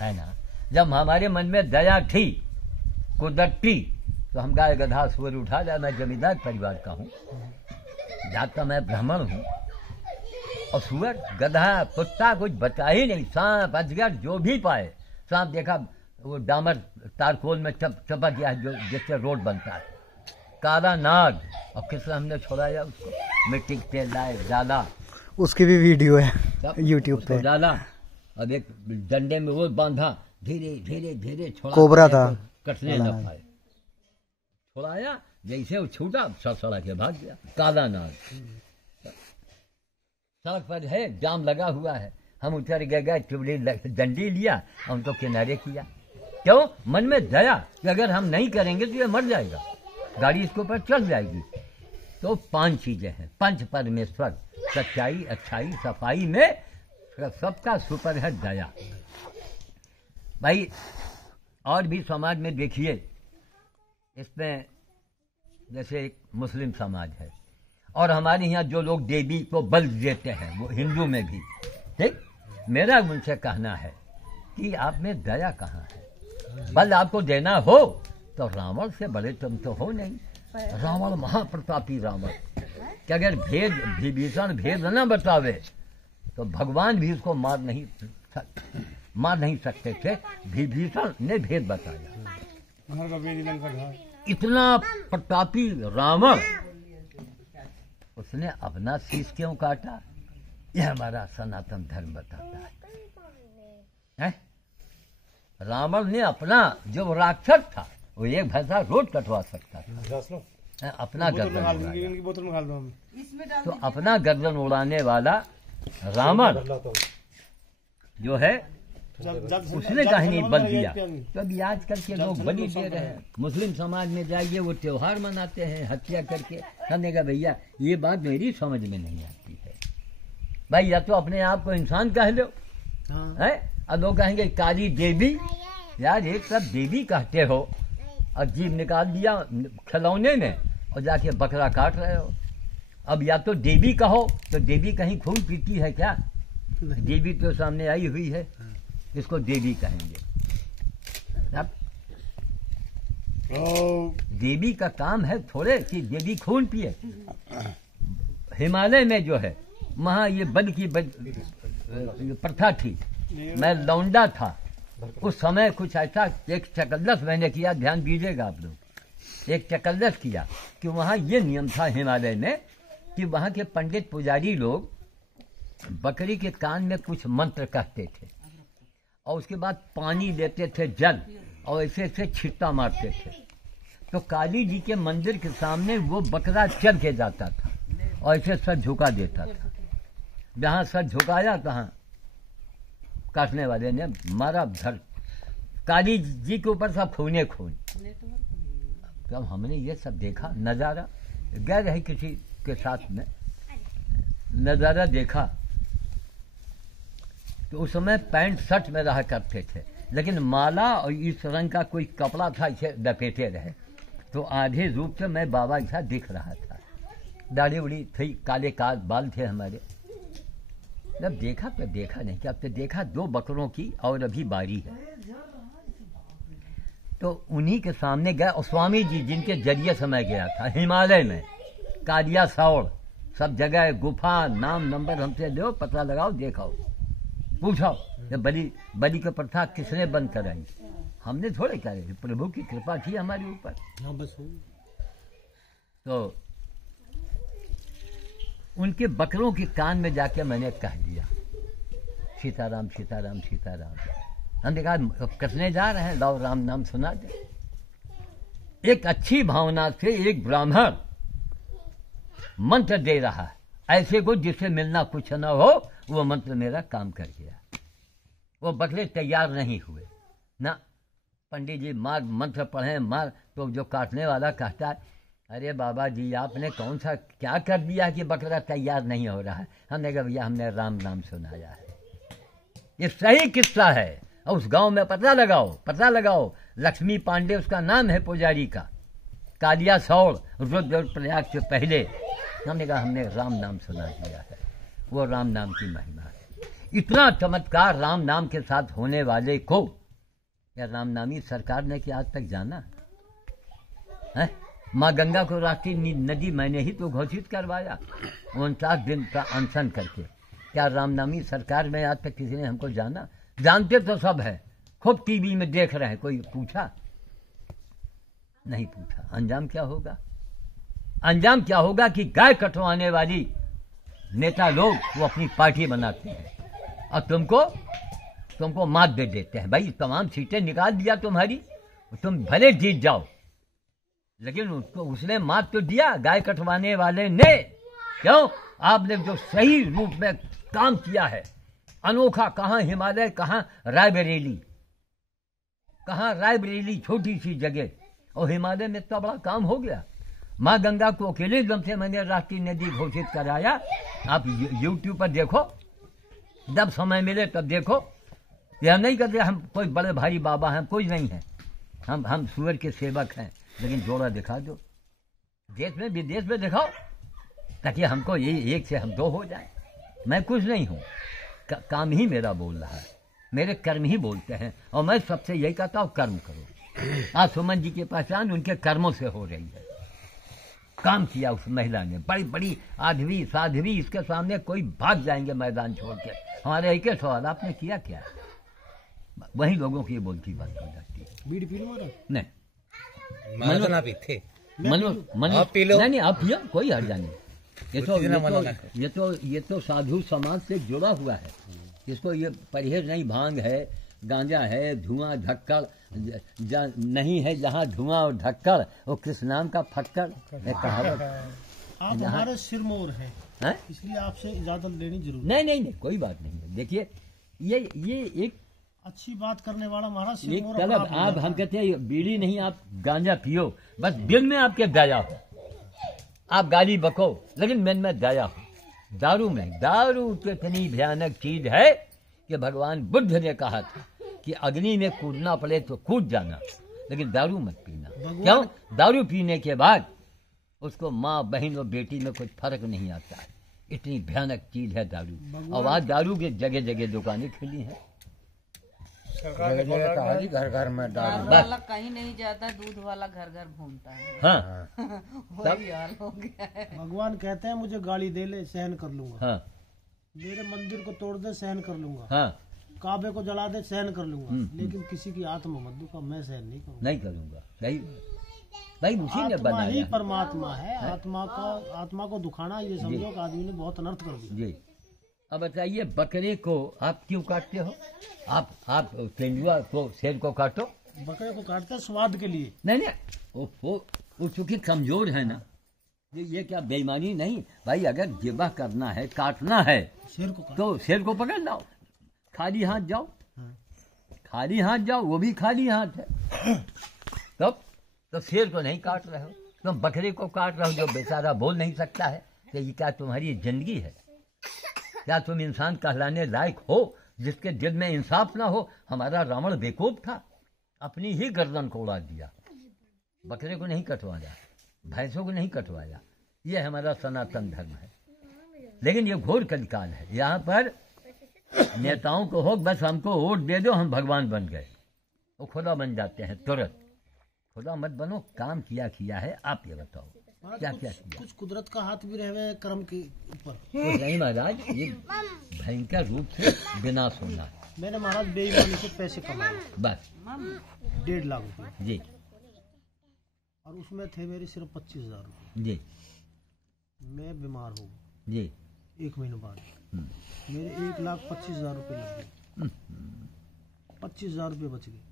है ना। जब हमारे मन में दया थी, कुदरती, तो हम गाय गधा सुअर उठा जाए। मैं जमींदार परिवार का हूँ, जात का मैं ब्राह्मण हूँ, और सुअर, गधा, कुत्ता कुछ बचा ही नहीं। सांप, अजगर जो भी पाए, सांप देखा वो डामर तारकोल में चपक गया है, जो जिससे रोड बनता है। काला नाग, और किस हमने छोड़ाया उसको, मिट्टी के तेल लाए, डाला, उसकी भी वीडियो है यूट्यूब पे, डाला और एक डंडे में वो बांधा, धीरे धीरे धीरे छोड़ा, कोबरा था, कटने न पाए, छोड़ाया, जैसे वो छूटा सड़क के भाग गया। काला नाग सड़क पर है, जाम लगा हुआ है, हम उतर गए, चुबड़ी डंडी लिया, उनको किनारे किया। क्यों? मन में दया कि अगर हम नहीं करेंगे तो ये मर जाएगा, गाड़ी इसके ऊपर चल जाएगी। तो 5 चीजें हैं, पंच परमेश्वर, सच्चाई, अच्छाई, सफाई में सबका सुपर है दया। भाई और भी समाज में देखिए, इसमें जैसे एक मुस्लिम समाज है, और हमारे यहाँ जो लोग देवी को बल देते हैं, वो हिंदू में भी, ठीक। मेरा उनसे कहना है कि आप में दया कहाँ है? बल आपको देना हो तो रावण से बड़े तुम तो हो नहीं। रावण महाप्रतापी रावण, कि अगर विभीषण भेद न बतावे तो भगवान भी उसको मार नहीं सकते थे। विभीषण ने भेद बताया। इतना प्रतापी रावण, उसने अपना शीश क्यों काटा? यह हमारा सनातन धर्म बताता है। रावण ने अपना, जो राक्षस था, वो एक भैंसा रोज कटवा सकता था, अपना गर्दन उड़ाया। तो अपना गर्दन उड़ाने वाला रावण जो है, उसने कहीं नहीं बल दिया। तो अभी आजकल के लोग बलि दे रहे हैं। मुस्लिम समाज में जाइए, वो त्योहार मनाते हैं हत्या करके। हमने कहा भैया ये बात मेरी समझ में नहीं आती है। भाई या तो अपने आप को इंसान कह लो, है, और लोग कहेंगे काली देवी। यार एक सब देवी कहते हो और जीभ निकाल दिया खिलौने में और जाके बकरा काट रहे हो। अब या तो देवी कहो, तो देवी कहीं खून पीती है क्या? देवी तो सामने आई हुई है, इसको देवी कहेंगे। अब देवी का काम है थोड़े कि देवी खून पिए। हिमालय में जो है, वहाँ ये बल की प्रथा थी। मैं लौंडा था उस समय, कुछ ऐसा एक चकल्लस मैंने किया, ध्यान दीजिएगा आप लोग। एक चकल्लस किया कि वहाँ ये नियम था हिमालय में कि वहाँ के पंडित पुजारी लोग बकरी के कान में कुछ मंत्र कहते थे, और उसके बाद पानी लेते थे, जल, और ऐसे ऐसे छिट्टा मारते थे। तो काली जी के मंदिर के सामने वो बकरा चल के जाता था और ऐसे सर झुका देता था। जहाँ सर झुकाया तहाँ काटने वाले ने मारा धर, काली जी के ऊपर सब खूने खून। जब हमने ये सब देखा नज़ारा, गए रहे किसी के साथ में, नज़ारा देखा, तो उस समय पैंट शर्ट में रहा करते थे, लेकिन माला और इस रंग का कोई कपड़ा था, इसे लपेटे रहे। तो आधे रूप से मैं बाबा जैसा दिख रहा था, दाढ़ी उड़ी थी, काले काल बाल थे हमारे। जब देखा तो देखा नहीं कि अब तो देखा 2 बकरों की और अभी बारी है। तो उन्हीं के सामने गया, और स्वामी जी जिनके जरिए से मैं गया था हिमालय में, कालिया सौड़ सब जगह, गुफा, नाम नंबर हमसे लो, पता लगाओ, देखाओ, पूछो ये बलि की प्रथा किसने बंद कराई? हमने थोड़े करे, प्रभु की कृपा थी हमारे ऊपर। तो उनके बकरों के कान में जाके मैंने कह दिया सीताराम सीताराम सीताराम। हमने कहा कसने जा रहे हैं, लाओ राम नाम सुना दे। एक अच्छी भावना से एक ब्राह्मण मंत्र दे रहा है ऐसे को जिससे मिलना कुछ न हो, वो मंत्र मेरा काम कर गया। वो बकरे तैयार नहीं हुए ना, पंडित जी मार मंत्र पढ़े मार, तो जो काटने वाला कहता है अरे बाबा जी आपने कौन सा क्या कर दिया कि बकरा तैयार नहीं हो रहा है। हमने कहा भैया हमने राम नाम सुनाया है, ये सही किस्सा है। और उस गांव में पता लगाओ लक्ष्मी पांडे उसका नाम है पुजारी का, कालिया सौड़ रुद्रप्रयाग से पहले। हमने कहा हमने राम नाम सुना दिया है, वो राम नाम की महिमा है। इतना चमत्कार राम नाम के साथ होने वाले को या राम नामी सरकार ने क्या आज तक जाना है? माँ गंगा को राष्ट्रीय नदी मैंने ही तो घोषित करवाया 49 दिन का अनशन करके। क्या रामनामी सरकार में आज तक किसी ने हमको जाना? जानते तो सब है, खूब टीवी में देख रहे हैं, कोई पूछा नहीं पूछा। अंजाम क्या होगा? अंजाम क्या होगा कि गाय कटवाने वाली नेता लोग वो अपनी पार्टी बनाते हैं और तुमको मात दे देते हैं। भाई तमाम सीटें निकाल दिया तुम्हारी, तुम भले जीत जाओ, लेकिन उसने मात तो दिया गाय कटवाने वाले ने। क्यों? आपने जो सही रूप में काम किया है, अनोखा, कहाँ हिमालय, कहाँ रायबरेली छोटी सी जगह, और हिमालय में इतना बड़ा काम हो गया। माँ गंगा को अकेले दम से मैंने राष्ट्रीय नदी घोषित कराया। आप यूट्यूब पर देखो, जब समय मिले तब देखो। यह नहीं कहते हम कोई बड़े भारी बाबा हैं, कोई नहीं है, हम सूरज के सेवक हैं, लेकिन जोड़ा दिखा दो, देश में विदेश में दिखाओ, ताकि हमको ये एक से हम दो हो जाए। मैं कुछ नहीं हूँ, काम ही मेरा बोल रहा है, मेरे कर्म ही बोलते हैं, और मैं सबसे यही कहता हूँ कर्म करो। आज सुमन जी की पहचान उनके कर्मों से हो रही है। काम किया उस महिला ने, बड़ी बड़ी आधवी साध्वी, इसके सामने कोई भाग जाएंगे मैदान छोड़ के। हमारे एक सवाल, आपने किया क्या? वही लोगों की बोलती बात हो जाती है। बीड़ी पी लो नहीं, मनो भी थे आप पी लो, नहीं आप पियो, कोई हर्जा नहीं। ये तो साधु समाज से जुड़ा हुआ है, इसको ये परहेज नहीं। भांग है, गांजा है, धुआं धक्कड़ नहीं है, जहाँ धुआं और धक्कड़ वो किस नाम का फक्कड़ है कहावत। आप हमारे सिरमौर हैं, इसलिए आपसे इजाजत लेनी जरूरी। नहीं कोई बात नहीं है। देखिए ये एक अच्छी बात करने वाला हमारा एक सिरमौर। तलब आप हम कहते हैं बीड़ी नहीं, आप गांजा पियो, बस दिल में आपके दया हो, आप गाली बको, लेकिन मन में दया हो। दारू तो इतनी भयानक चीज है कि भगवान बुद्ध ने कहा था कि अग्नि में कूदना पड़े तो कूद जाना, लेकिन दारू मत पीना। क्यों? दारू पीने के बाद उसको माँ बहन और बेटी में कुछ फर्क नहीं आता है, इतनी भयानक चीज है दारू। और आज दारू की जगह जगह दुकानें खुली हैं, घर घर में दारू वाला कहीं नहीं जाता, दूध वाला घर घर घूमता है। हाँ वही हाल हो गया है। भगवान कहते हैं मुझे गाली दे ले सहन कर लूंगा, हाँ मेरे मंदिर को तोड़ दे सहन कर लूंगा, हाँ काबे को जला दे सहन कर लूंगा, लेकिन किसी की आत्मा मत दुखा मैं सहन नहीं करूंगा। सही भाई, उसी ने आत्मा ही बनाया। परमात्मा है, आत्मा को दुखाना ये समझो कि आदमी ने बहुत अनर्थ कर दिया। जी अब बताइए, बकरे को आप क्यों काटते हो? आप तेंदुआ को, शेर को काटो। बकरे को काटते हैं स्वाद के लिए। नहीं वो चूंकि कमजोर है ना, ये क्या बेईमानी नहीं भाई। अगर जिबा करना है, काटना है, शेर को तो शेर को पकड़ लाओ, खाली हाथ जाओ, खाली हाथ जाओ, वो भी खाली हाथ है। तब तो शेर को नहीं काट रहे हो, तुम बकरे को काट रहे हो जो बेचारा बोल नहीं सकता है। तो ये क्या तुम्हारी जिंदगी है? क्या तुम इंसान कहलाने लायक हो जिसके दिल में इंसाफ ना हो? हमारा रावण बेवकूफ था, अपनी ही गर्दन को उड़ा दिया। बकरे को नहीं कटवाया, भैंसों को नहीं कटवाया, ये हमारा सनातन धर्म है। लेकिन ये घोर कलिकाल है। यहाँ पर नेताओं को हो बस हमको वोट दे दो, हम भगवान बन गए, वो खुदा बन जाते हैं तुरंत। खुदा मत बनो, काम किया है। आप ये बताओ क्या किया? कुछ कुदरत का हाथ भी रहे कर्म के ऊपर। तो नहीं महाराज, ये भयंकर रूप से विनाश होना है। मैंने महाराज बेईमानी से पैसे कमाए, बस 1.5 लाख रुपए जी, और उसमें थे मेरे सिर्फ 25,000 रुपये। जी मैं बीमार हो जी, 1 महीने बाद मेरे 1,25,000 रुपये लग गए। 25,000 रुपये बच गए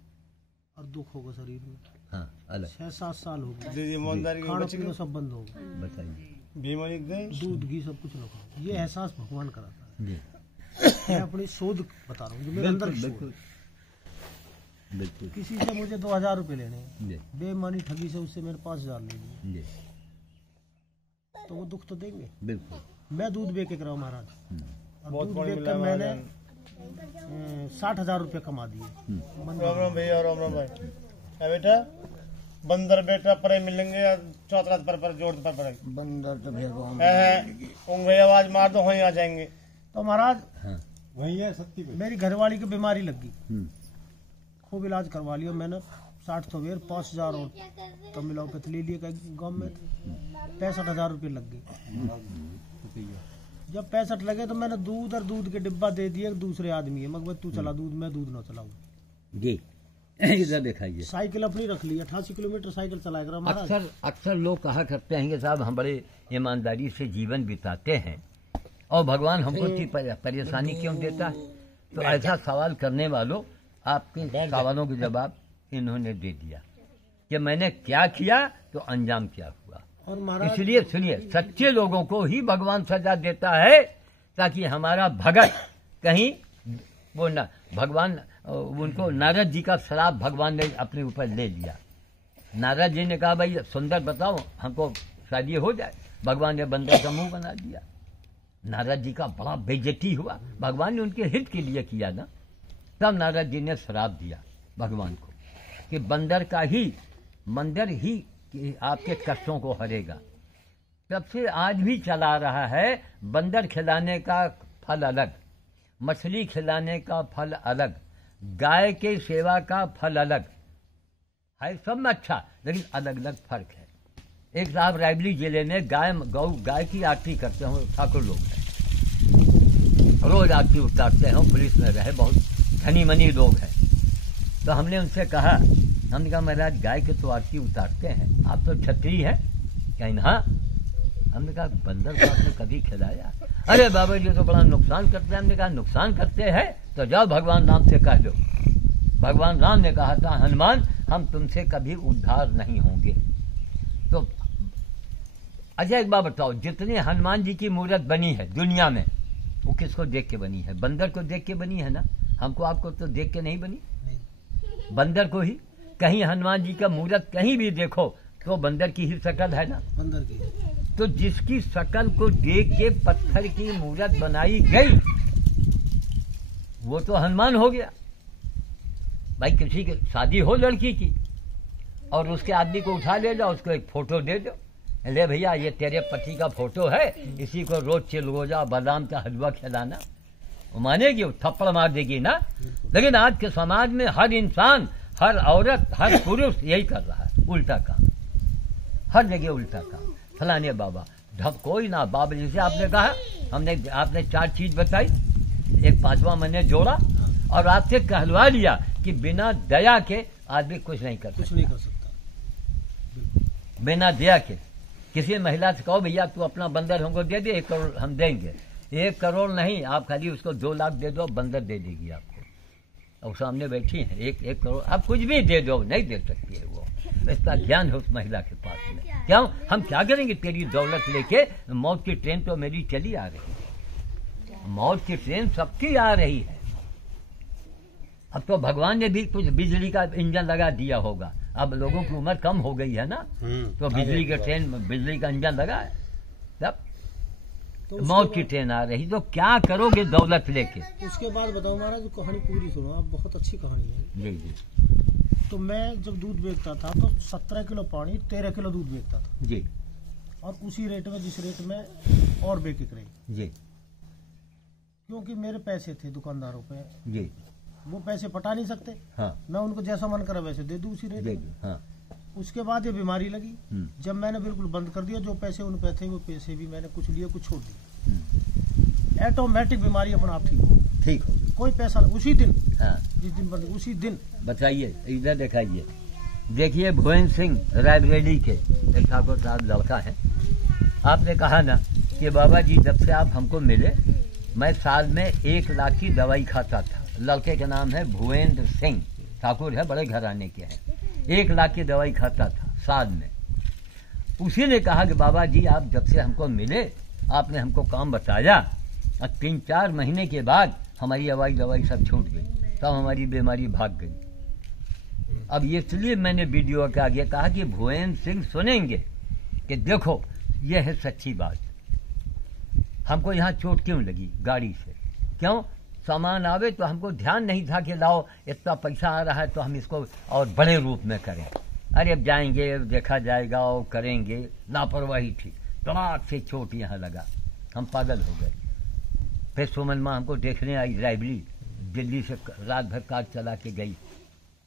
और दुख होगा शरीर में। हाँ अलग 6-7 साल हो गए, खाना पीना सब बंद हो गया, बताइए, दूध घी सब कुछ न खाओ। ये एहसास भगवान कराता है। जी मैं अपनी शोध बता रहा हूँ, जो मेरे अंदर की शोध है। बिल्कुल किसी से मुझे 2000 रुपये लेने हैं, जी बेईमानी ठगी से उससे मैंने 5000 ले लिए, जी तो वो दुख तो देंगे। बिल्कुल। मैं दूध बेच के कराऊँ महाराज, और दूध बेच कर मैंने 60,000 रुपये कमा दिए। राम राम भैया, राम राम भाई। बेटा बंदर बेटा परे मिलेंगे या चौथा पर जोड़ पर पड़े बंदर तो भैया आवाज मार दो वहीं आ जाएंगे। तो महाराज हाँ वही है सत्ती पे। मेरी घरवाली की बीमारी लग गई, खूब इलाज करवा लिया मैंने, 60 सवेर 5000 और तमिलाओपैथ ले लिए गाँव में, 65,000 रुपये लग गए। जब 65 लगे तो मैंने दूध और दूध के डिब्बा दे दिए दूसरे आदमी है, मगर तू चला दूध, मैं दूध ना चलाऊं। जी इधर दिखाइए। साइकिल अपनी रख ली, 88 किलोमीटर साइकिल चलाया करा महाराज। अक्सर लोग कहा करते हैं कि साहब हम बड़े ईमानदारी से जीवन बिताते हैं और भगवान हमको इतनी परेशानी क्यों देता है। तो ऐसा सवाल करने वालों, आपके सवालों के जवाब इन्होंने दे दिया कि मैंने क्या किया तो अंजाम क्या हुआ। और महाराज इसलिए सुनिए, सच्चे लोगों को ही भगवान सजा देता है, ताकि हमारा भगत कहीं वो न भगवान उनको नारद जी का श्राप भगवान ने अपने ऊपर ले लिया। नारद जी ने कहा भाई सुंदर बताओ हमको शादी हो जाए, भगवान ने बंदर का मुंह बना दिया। नारद जी का बड़ा बेइज्जती हुआ, भगवान ने उनके हित के लिए किया ना। तब नारद जी ने श्राप दिया भगवान को कि बंदर ही आपके कष्टों को हरेगा। तब से आज भी चला रहा है, बंदर खिलाने का फल अलग, मछली खिलाने का फल अलग, गाय के सेवा का फल अलग है, सब में अच्छा, लेकिन अलग अलग फर्क है। एक साहब रायबली जिले में गाय की आरती करते हो, ठाकुर लोग हैं, रोज आरती उतारते हैं, पुलिस में रहे, बहुत धनी मनी लोग हैं। तो हमने उनसे कहा, हमने कहा महाराज गाय के तो आरती उतारते हैं, आप तो क्षत्रिय हैं। कहीं हाँ। हमने कहा बंदर को आपने कभी खिलाया? अरे बाबा जी तो बड़ा नुकसान करते हैं। हमने कहा नुकसान करते हैं तो जाओ भगवान राम से कह दो। भगवान राम ने कहा था हनुमान हम तुमसे कभी उद्धार नहीं होंगे। तो अच्छा एक बात बताओ, जितने हनुमान जी की मूर्त बनी है दुनिया में, वो किसको देख के बनी है? बंदर को देख के बनी है ना। हमको आपको तो देख के नहीं बनी, बंदर को ही। कहीं हनुमान जी का मूर्त कहीं भी देखो तो बंदर की ही शक्ल है ना, बंदर की। तो जिसकी शक्ल को देख के पत्थर की मूर्त बनाई गई वो तो हनुमान हो गया। भाई किसी की शादी हो लड़की की और उसके आदमी को उठा ले जाओ, उसको एक फोटो दे दो, ले भैया ये तेरे पति का फोटो है, इसी को रोज चिलगोजा बादाम का हलवा खिलाना, वो मानेगी, वो थप्पड़ मार देगी ना। लेकिन आज के समाज में हर इंसान, हर औरत, हर पुरुष यही कर रहा है, उल्टा काम, हर जगह उल्टा काम। फलाने बाबा ढब कोई ना, बाबा जैसे आपने कहा, आपने 4 चीज बताई, एक 5वां मैंने जोड़ा और आपसे कहलवा लिया कि बिना दया के आदमी कुछ नहीं कर सकता। बिना दया के किसी महिला से कहो भैया तू अपना बंदर हमको दे दे, 1 करोड़ हम देंगे। 1 करोड़ नहीं, आप खाली उसको 2 लाख दे दो, बंदर दे देगी आपको। और सामने बैठी है, 1 करोड़ आप कुछ भी दे दो, नहीं दे सकती है वो। इसका ज्ञान है उस महिला के पास में। क्यों? हम क्या करेंगे तेरी दौलत लेके? मौत की ट्रेन तो मेरी चली आ रही है, मौत की ट्रेन सबकी आ रही है। अब तो भगवान ने भी कुछ बिजली का इंजन लगा दिया होगा, अब लोगों की उम्र कम हो गई है ना, तो बिजली के ट्रेन, बिजली का इंजन लगा है, तब तो मौत की ट्रेन आ रही, तो क्या करोगे दौलत लेके? उसके बाद बताओ महाराज, कहानी पूरी सुनो आप, बहुत अच्छी कहानी है। जी जी। तो मैं जब दूध बेचता था तो 17 किलो पानी 13 किलो दूध बेचता था जी, और उसी रेट में जिस रेट में और बेचे रही जी, क्योंकि मेरे पैसे थे दुकानदारों पे, जी, वो पैसे पटा नहीं सकते। हाँ, मैं उनको जैसा मन करा वैसे दे दूं उसी रेट में। हाँ। उसके बाद ये बीमारी लगी, जब मैंने बिल्कुल बंद कर दिया, जो पैसे उन पे थे वो पैसे भी मैंने कुछ लिए, कुछ छोड़ दिए। ऑटोमेटिक बीमारी अपना आप ठीक हो गई, कोई पैसा उसी दिन, हाँ। जिस दिन बंद उसी दिन। बताइए, इधर दिखाइए, देखिए भुवन सिंह रायबरेली के एक ठाकुर साहब लड़का है। आपने कहा ना कि बाबा जी जब से आप हमको मिले, मैं साल में 1 लाख की दवाई खाता था। लड़के का नाम है भुवेंद्र सिंह, ठाकुर है, बड़े घराने के हैं। 1 लाख की दवाई खाता था साल में। उसी ने कहा कि बाबा जी आप जब से हमको मिले, आपने हमको काम बताया, और 3-4 महीने के बाद हमारी दवाई सब छूट गई, तब हमारी बीमारी भाग गई। अब इसलिए मैंने वीडियो के आगे कहा कि भुवन सिंह सुनेंगे कि देखो ये है सच्ची बात, हमको यहाँ चोट क्यों लगी गाड़ी से, क्यों सामान आवे तो हमको ध्यान नहीं था कि लाओ इतना पैसा आ रहा है तो हम इसको और बड़े रूप में करें। अरे अब जाएंगे देखा जाएगा और करेंगे, लापरवाही थी, तड़ाक से चोट यहाँ लगा, हम पागल हो गए। फिर सुमन माँ हमको देखने आई, ड्राइवली दिल्ली से रात भर कार चला के गई,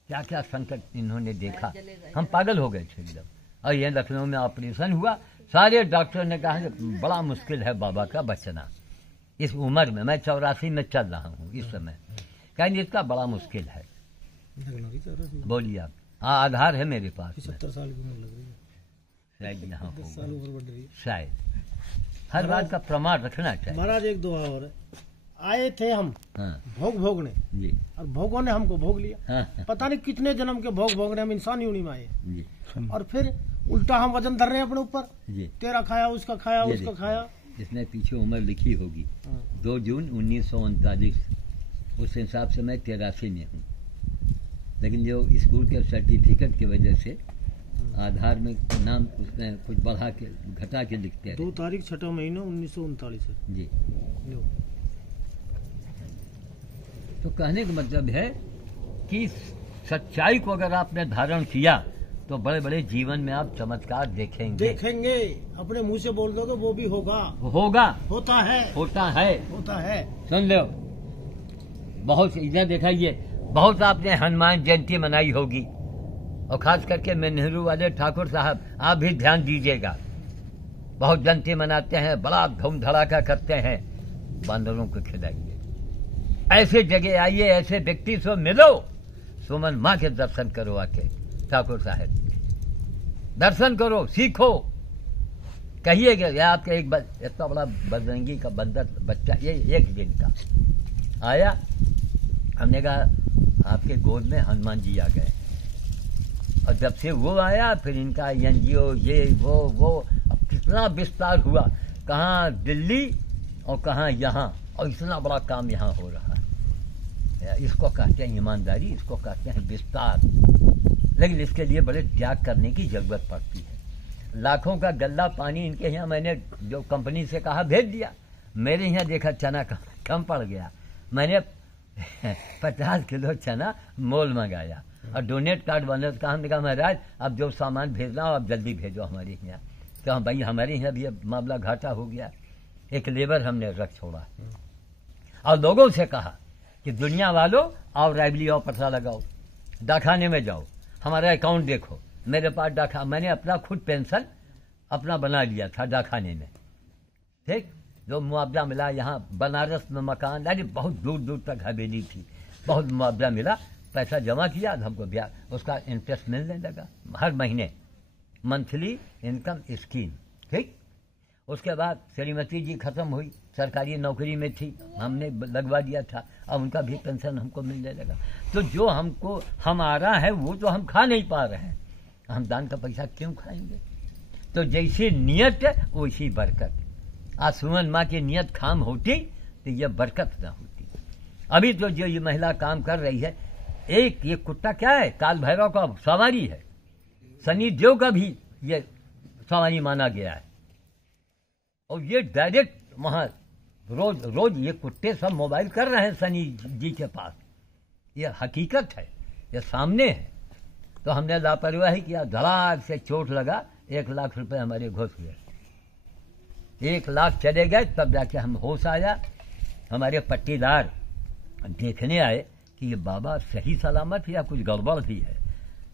क्या क्या संकट इन्होंने देखा, हम पागल हो गए थे एकदम। और ये लखनऊ में ऑपरेशन हुआ, सारे डॉक्टर ने कहा कि बड़ा मुश्किल है बाबा का बचना इस उम्र में, मैं 84 में चल रहा हूँ इस समय, कहीं इसका बड़ा मुश्किल है। बोलिए आप। हाँ आधार है मेरे पास, 70 साल की उम्र लग रही है शायद यहाँ होगा, साल उम्र बढ़ रही है शायद हर बात का प्रमाण रखना चाहिए। महाराज एक दुआ और है, आए थे हम हाँ भोगने जी और भोगों ने हमको भोग लिया, हाँ पता नहीं कितने जन्म के भोगने हम इंसान योनि में आए, जी और फिर उल्टा हम वजन धर रहे हैं अपने ऊपर, जी। तेरा खाया उसका खाया ये उसका देखिए। खाया। इसमें पीछे उम्र लिखी होगी 2 जून 1939, उस हिसाब से मैं 83 में हूँ, लेकिन जो स्कूल के सर्टिफिकेट की वजह से आधार में नाम उसमें कुछ बढ़ा के घटा के लिखते हैं। 2 तारीख 6 महीना 1939 है। जी। लो। तो कहने का मतलब है कि सच्चाई को अगर आपने धारण किया तो बड़े बड़े जीवन में आप चमत्कार देखेंगे। अपने मुंह से बोल दोगे वो भी होगा, होगा, होता है, होता है। सुन लो, बहुत इधर देखा, ये बहुत आपने हनुमान जयंती मनाई होगी, और खास करके मैं नेहरू वाले ठाकुर साहब आप भी ध्यान दीजिएगा, बहुत जयंती मनाते हैं, बड़ा धूम धड़ाका करते हैं, बांदरों को खिलाइए, ऐसे जगह आइए, ऐसे व्यक्ति से मिलो, सुमन माँ के दर्शन करो, आके ठाकुर साहब दर्शन करो, सीखो, कहिएगा या आपके एक इतना बड़ा बजरंगी का बंदर बच्चा, ये 1 दिन का आया, हमने कहा आपके गोद में हनुमान जी आ गए, और जब से वो आया फिर इनका एनजीओ ये वो अब कितना विस्तार हुआ, कहाँ दिल्ली और कहाँ यहाँ, और इतना बड़ा काम यहाँ हो रहा है। इसको कहते हैं ईमानदारी, इसको कहते हैं विस्तार, लेकिन इसके लिए बड़े त्याग करने की जरूरत पड़ती है। लाखों का गल्ला पानी इनके यहाँ मैंने जो कंपनी से कहा भेज दिया, मेरे यहाँ देखा चना कम पड़ गया, मैंने 50 किलो चना मोल मंगाया, और डोनेट कार्ड बने तो हमने कहा महाराज अब जो सामान भेजना हो आप जल्दी भेजो हमारे यहाँ, तो भाई हमारे यहाँ भी अब मामला घाटा हो गया, एक लेबर हमने रख छोड़ा, और लोगों से कहा कि दुनिया वालों आओ राइवली आओ, पता लगाओ, डाकखाने में जाओ, हमारा अकाउंट देखो, मेरे पास डाका, मैंने अपना खुद पेंशन अपना बना लिया था डाकखाने में, ठीक, जो मुआवजा मिला, यहाँ बनारस में मकान, अरे बहुत दूर दूर तक हवेली थी, बहुत मुआवजा मिला, पैसा जमा किया, हमको ब्याज उसका इंटरेस्ट मिलने लगा हर महीने, मंथली इनकम स्कीम, ठीक। उसके बाद श्रीमती जी खत्म हुई, सरकारी नौकरी में थी, हमने लगवा दिया था, अब उनका भी पेंशन हमको मिलने लगा। तो जो हमको हम आ रहा है वो तो हम खा नहीं पा रहे हैं, हम दान का पैसा क्यों खाएंगे? तो जैसी नियत वैसी बरकत। आज सुमन माँ की नियत खाम होती तो यह बरकत ना होती। अभी तो जो ये महिला काम कर रही है, एक ये कुत्ता क्या है, काल भैरव का सवारी है, शनि देव का भी ये सवारी माना गया है, और ये डायरेक्ट वहाँ रोज रोज ये कुत्ते सब मोबाइल कर रहे हैं शनि जी के पास, ये हकीकत है, ये सामने है। तो हमने लापरवाही किया, धड़ाक से चोट लगा, 1 लाख रुपए हमारे घुस गए, 1 लाख चले गए, तब जाके हम होश आया। हमारे पट्टीदार देखने आए कि ये बाबा सही सलामत या कुछ गड़बड़ भी है।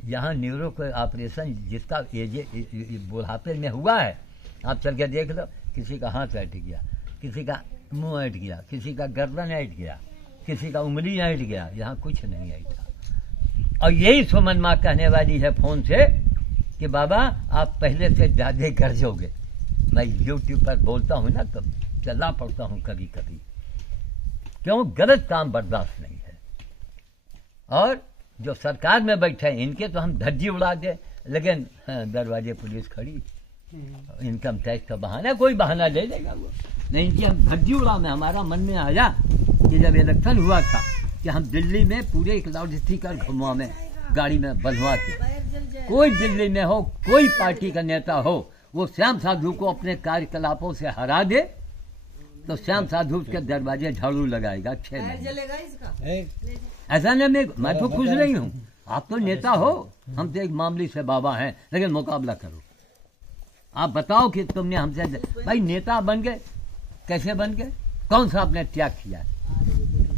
यहाँ न्यूरो का ऑपरेशन जिसका बुढ़ापे में हुआ है, आप चल के देख लो, किसी का हाथ ऐट गया, किसी का मुंह ऐट गया, किसी का गर्दन ऐट गया, किसी का उंगली ऐट गया, यहाँ कुछ नहीं ऐटा। और यही सुमन माँ कहने वाली है फोन से कि बाबा आप पहले से ज़्यादा गर्जोगे। मैं यूट्यूब पर बोलता हूँ ना, तो चला पड़ता हूँ कभी कभी, क्यों गलत काम बर्दाश्त नहीं है। और जो सरकार में बैठे हैं इनके तो हम धज्जी उड़ा दे, लेकिन दरवाजे पुलिस खड़ी, इनकम टैक्स का बहाना, कोई बहाना ले लेगा वो, नहीं कि हम धज्जी उड़ा में। हमारा मन में आया कि जब इलेक्शन हुआ था कि हम दिल्ली में पूरे एक लाउड स्पीकर घुमा में गाड़ी में बंधवा के। कोई दिल्ली में हो, कोई पार्टी का नेता हो, वो श्याम साधु को अपने कार्यकलापों से हरा दे तो श्याम साधु उसके दरवाजे झाड़ू लगाएगा 6 महीने। ऐसा नहीं, मैं तो खुश नहीं हूँ। आप तो नेता हो, हम तो एक मामूली से बाबा हैं, लेकिन मुकाबला करो। आप बताओ कि तुमने हमसे, भाई नेता बन गए, कैसे बन गए? कौन सा आपने त्याग किया,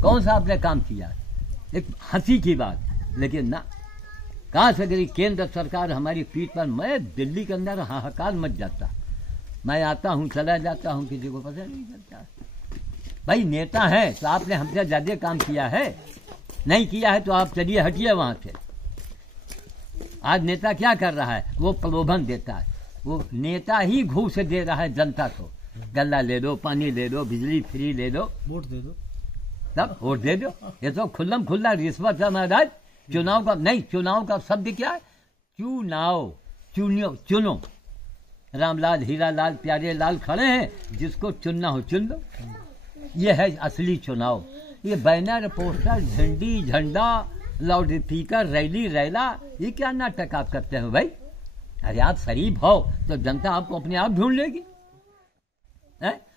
कौन सा आपने काम किया? एक हंसी की बात, लेकिन ना, काश अगर केंद्र सरकार हमारी पीठ पर, मैं दिल्ली के अंदर हाहाकार मच जाता। मैं आता हूँ, चला जाता हूँ, किसी को पता नहीं चलता। भाई नेता है तो आपने हमसे ज्यादा काम किया है, नहीं किया है तो आप चलिए, हटिए वहां से। आज नेता क्या कर रहा है? वो प्रलोभन देता है। वो नेता ही घूस दे रहा है जनता को, गल्ला ले दो, पानी ले दो, बिजली फ्री ले दो, वोट दे दो, तब वोट दे दो। ये तो खुल्लम खुल्ला रिश्वत है महाराज। चुनाव का नहीं, चुनाव का शब्द क्या है? चुनाव, चुनो। रामलाल, हीरालाल, प्यारे लाल खड़े हैं, जिसको चुनना हो चुन लो। ये है असली चुनाव। ये बैनर, पोस्टर, झंडी, झंडा, लाउड स्पीकर, रैली, रैला, ये क्या नाटक आप करते हो भाई? अरे आप शरीफ हो तो जनता आपको अपने आप ढूंढ लेगी।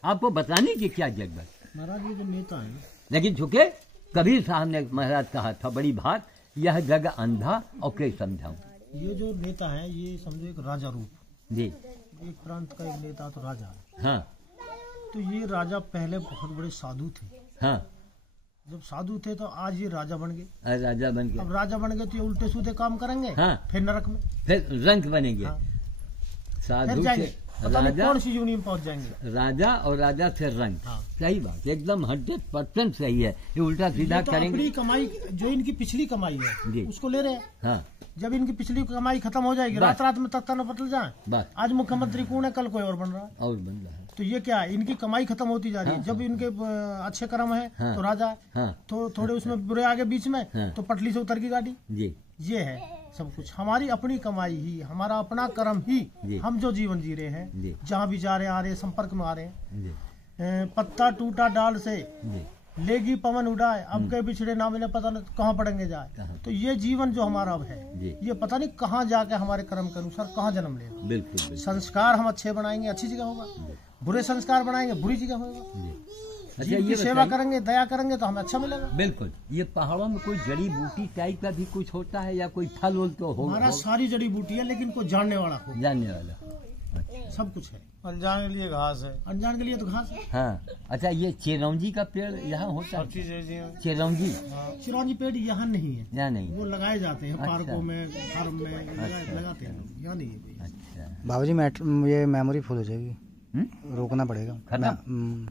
आपको बताने की क्या जरूरत? महाराज ये जो नेता है, लेकिन चूंकि कबीर साहब ने महाराज कहा था बड़ी बात, यह जग अंधा और के समझाऊं। ये जो नेता है ये समझो एक राजा रूप जी। एक प्रांत का एक नेता तो राजा है। हाँ तो ये राजा पहले बहुत बड़े साधु थे। हाँ, जब साधु थे तो आज ये राजा बन गए। राजा बन अब गया, राजा बन गए तो ये उल्टे सीधे काम करेंगे। हाँ। फिर नरक में, फिर रंक बनेंगे। हाँ। साधु फिर जाएंगे, से पता नहीं राजा, कौन सी यूनियन पहुंच जाएंगे। राजा और राजा से रंक। हाँ। सही बात, एकदम 100% सही है। ये उल्टा सीधा ये तो करेंगे। अपनी कमाई, जो इनकी पिछली कमाई जी। है उसको ले रहे हैं। हाँ जब इनकी पिछली कमाई खत्म हो जाएगी, बस। रात रात में तख्ता न पटल जाए। बस, आज मुख्यमंत्री कौन है, कल कोई और बन रहा है। और बन रहा है। तो ये क्या है, इनकी कमाई खत्म होती जा रही है। हाँ। जब इनके अच्छे कर्म है हाँ। तो राजा है, हाँ तो थोड़े उसमें बुरे आगे बीच में हाँ। तो पटली से उतर की गाड़ी। जी ये है सब कुछ, हमारी अपनी कमाई ही, हमारा अपना कर्म ही, जी। हम जो जीवन जी रहे जी। हैं, जहाँ भी जा रहे हैं, आ रहे हैं, संपर्क में आ रहे हैं। जी पत्ता टूटा डाल से जी। लेगी पवन उड़ाए, अब के बिछड़े ना मिले, पता नहीं कहाँ पड़ेंगे जाए। कहाँ? तो ये जीवन जो हमारा अब है, जी। ये पता नहीं कहाँ जाके हमारे कर्म के अनुसार कहाँ जन्म लेगा। बिल्कुल बिल्कुल। संस्कार हम अच्छे बनाएंगे, अच्छी जगह होगा। बुरे संस्कार बनाएंगे, बुरी जगह होगा। जी। अच्छा जीव ये की सेवा बताइए, करेंगे, दया करेंगे तो हमें अच्छा मिलेगा। बिल्कुल, ये पहाड़ों में कोई जड़ी बूटी टाइप का भी कुछ होता है या कोई फल वल तो हमारा होगा? सारी जड़ी बूटी है, लेकिन कोई जानने वाला हो, जानने वाला। सब कुछ है। अनजान के लिए घास है, अनजान के लिए तो घास है। हाँ। अच्छा ये चिरौंजी का पेड़ यहाँ होता सब है? चीज ऐसी है। चिरौंजी चिरौंजी पेड़ यहाँ नहीं है, यहाँ नहीं। वो लगाए जाते हैं अच्छा। पार्कों में, फार्म में लगाते हैं, यहाँ नहीं है कोई। अच्छा। बाबूजी ये मेमोरी फुल हो जाएगी, हम्म? रोकना पड़ेगा। खत्म?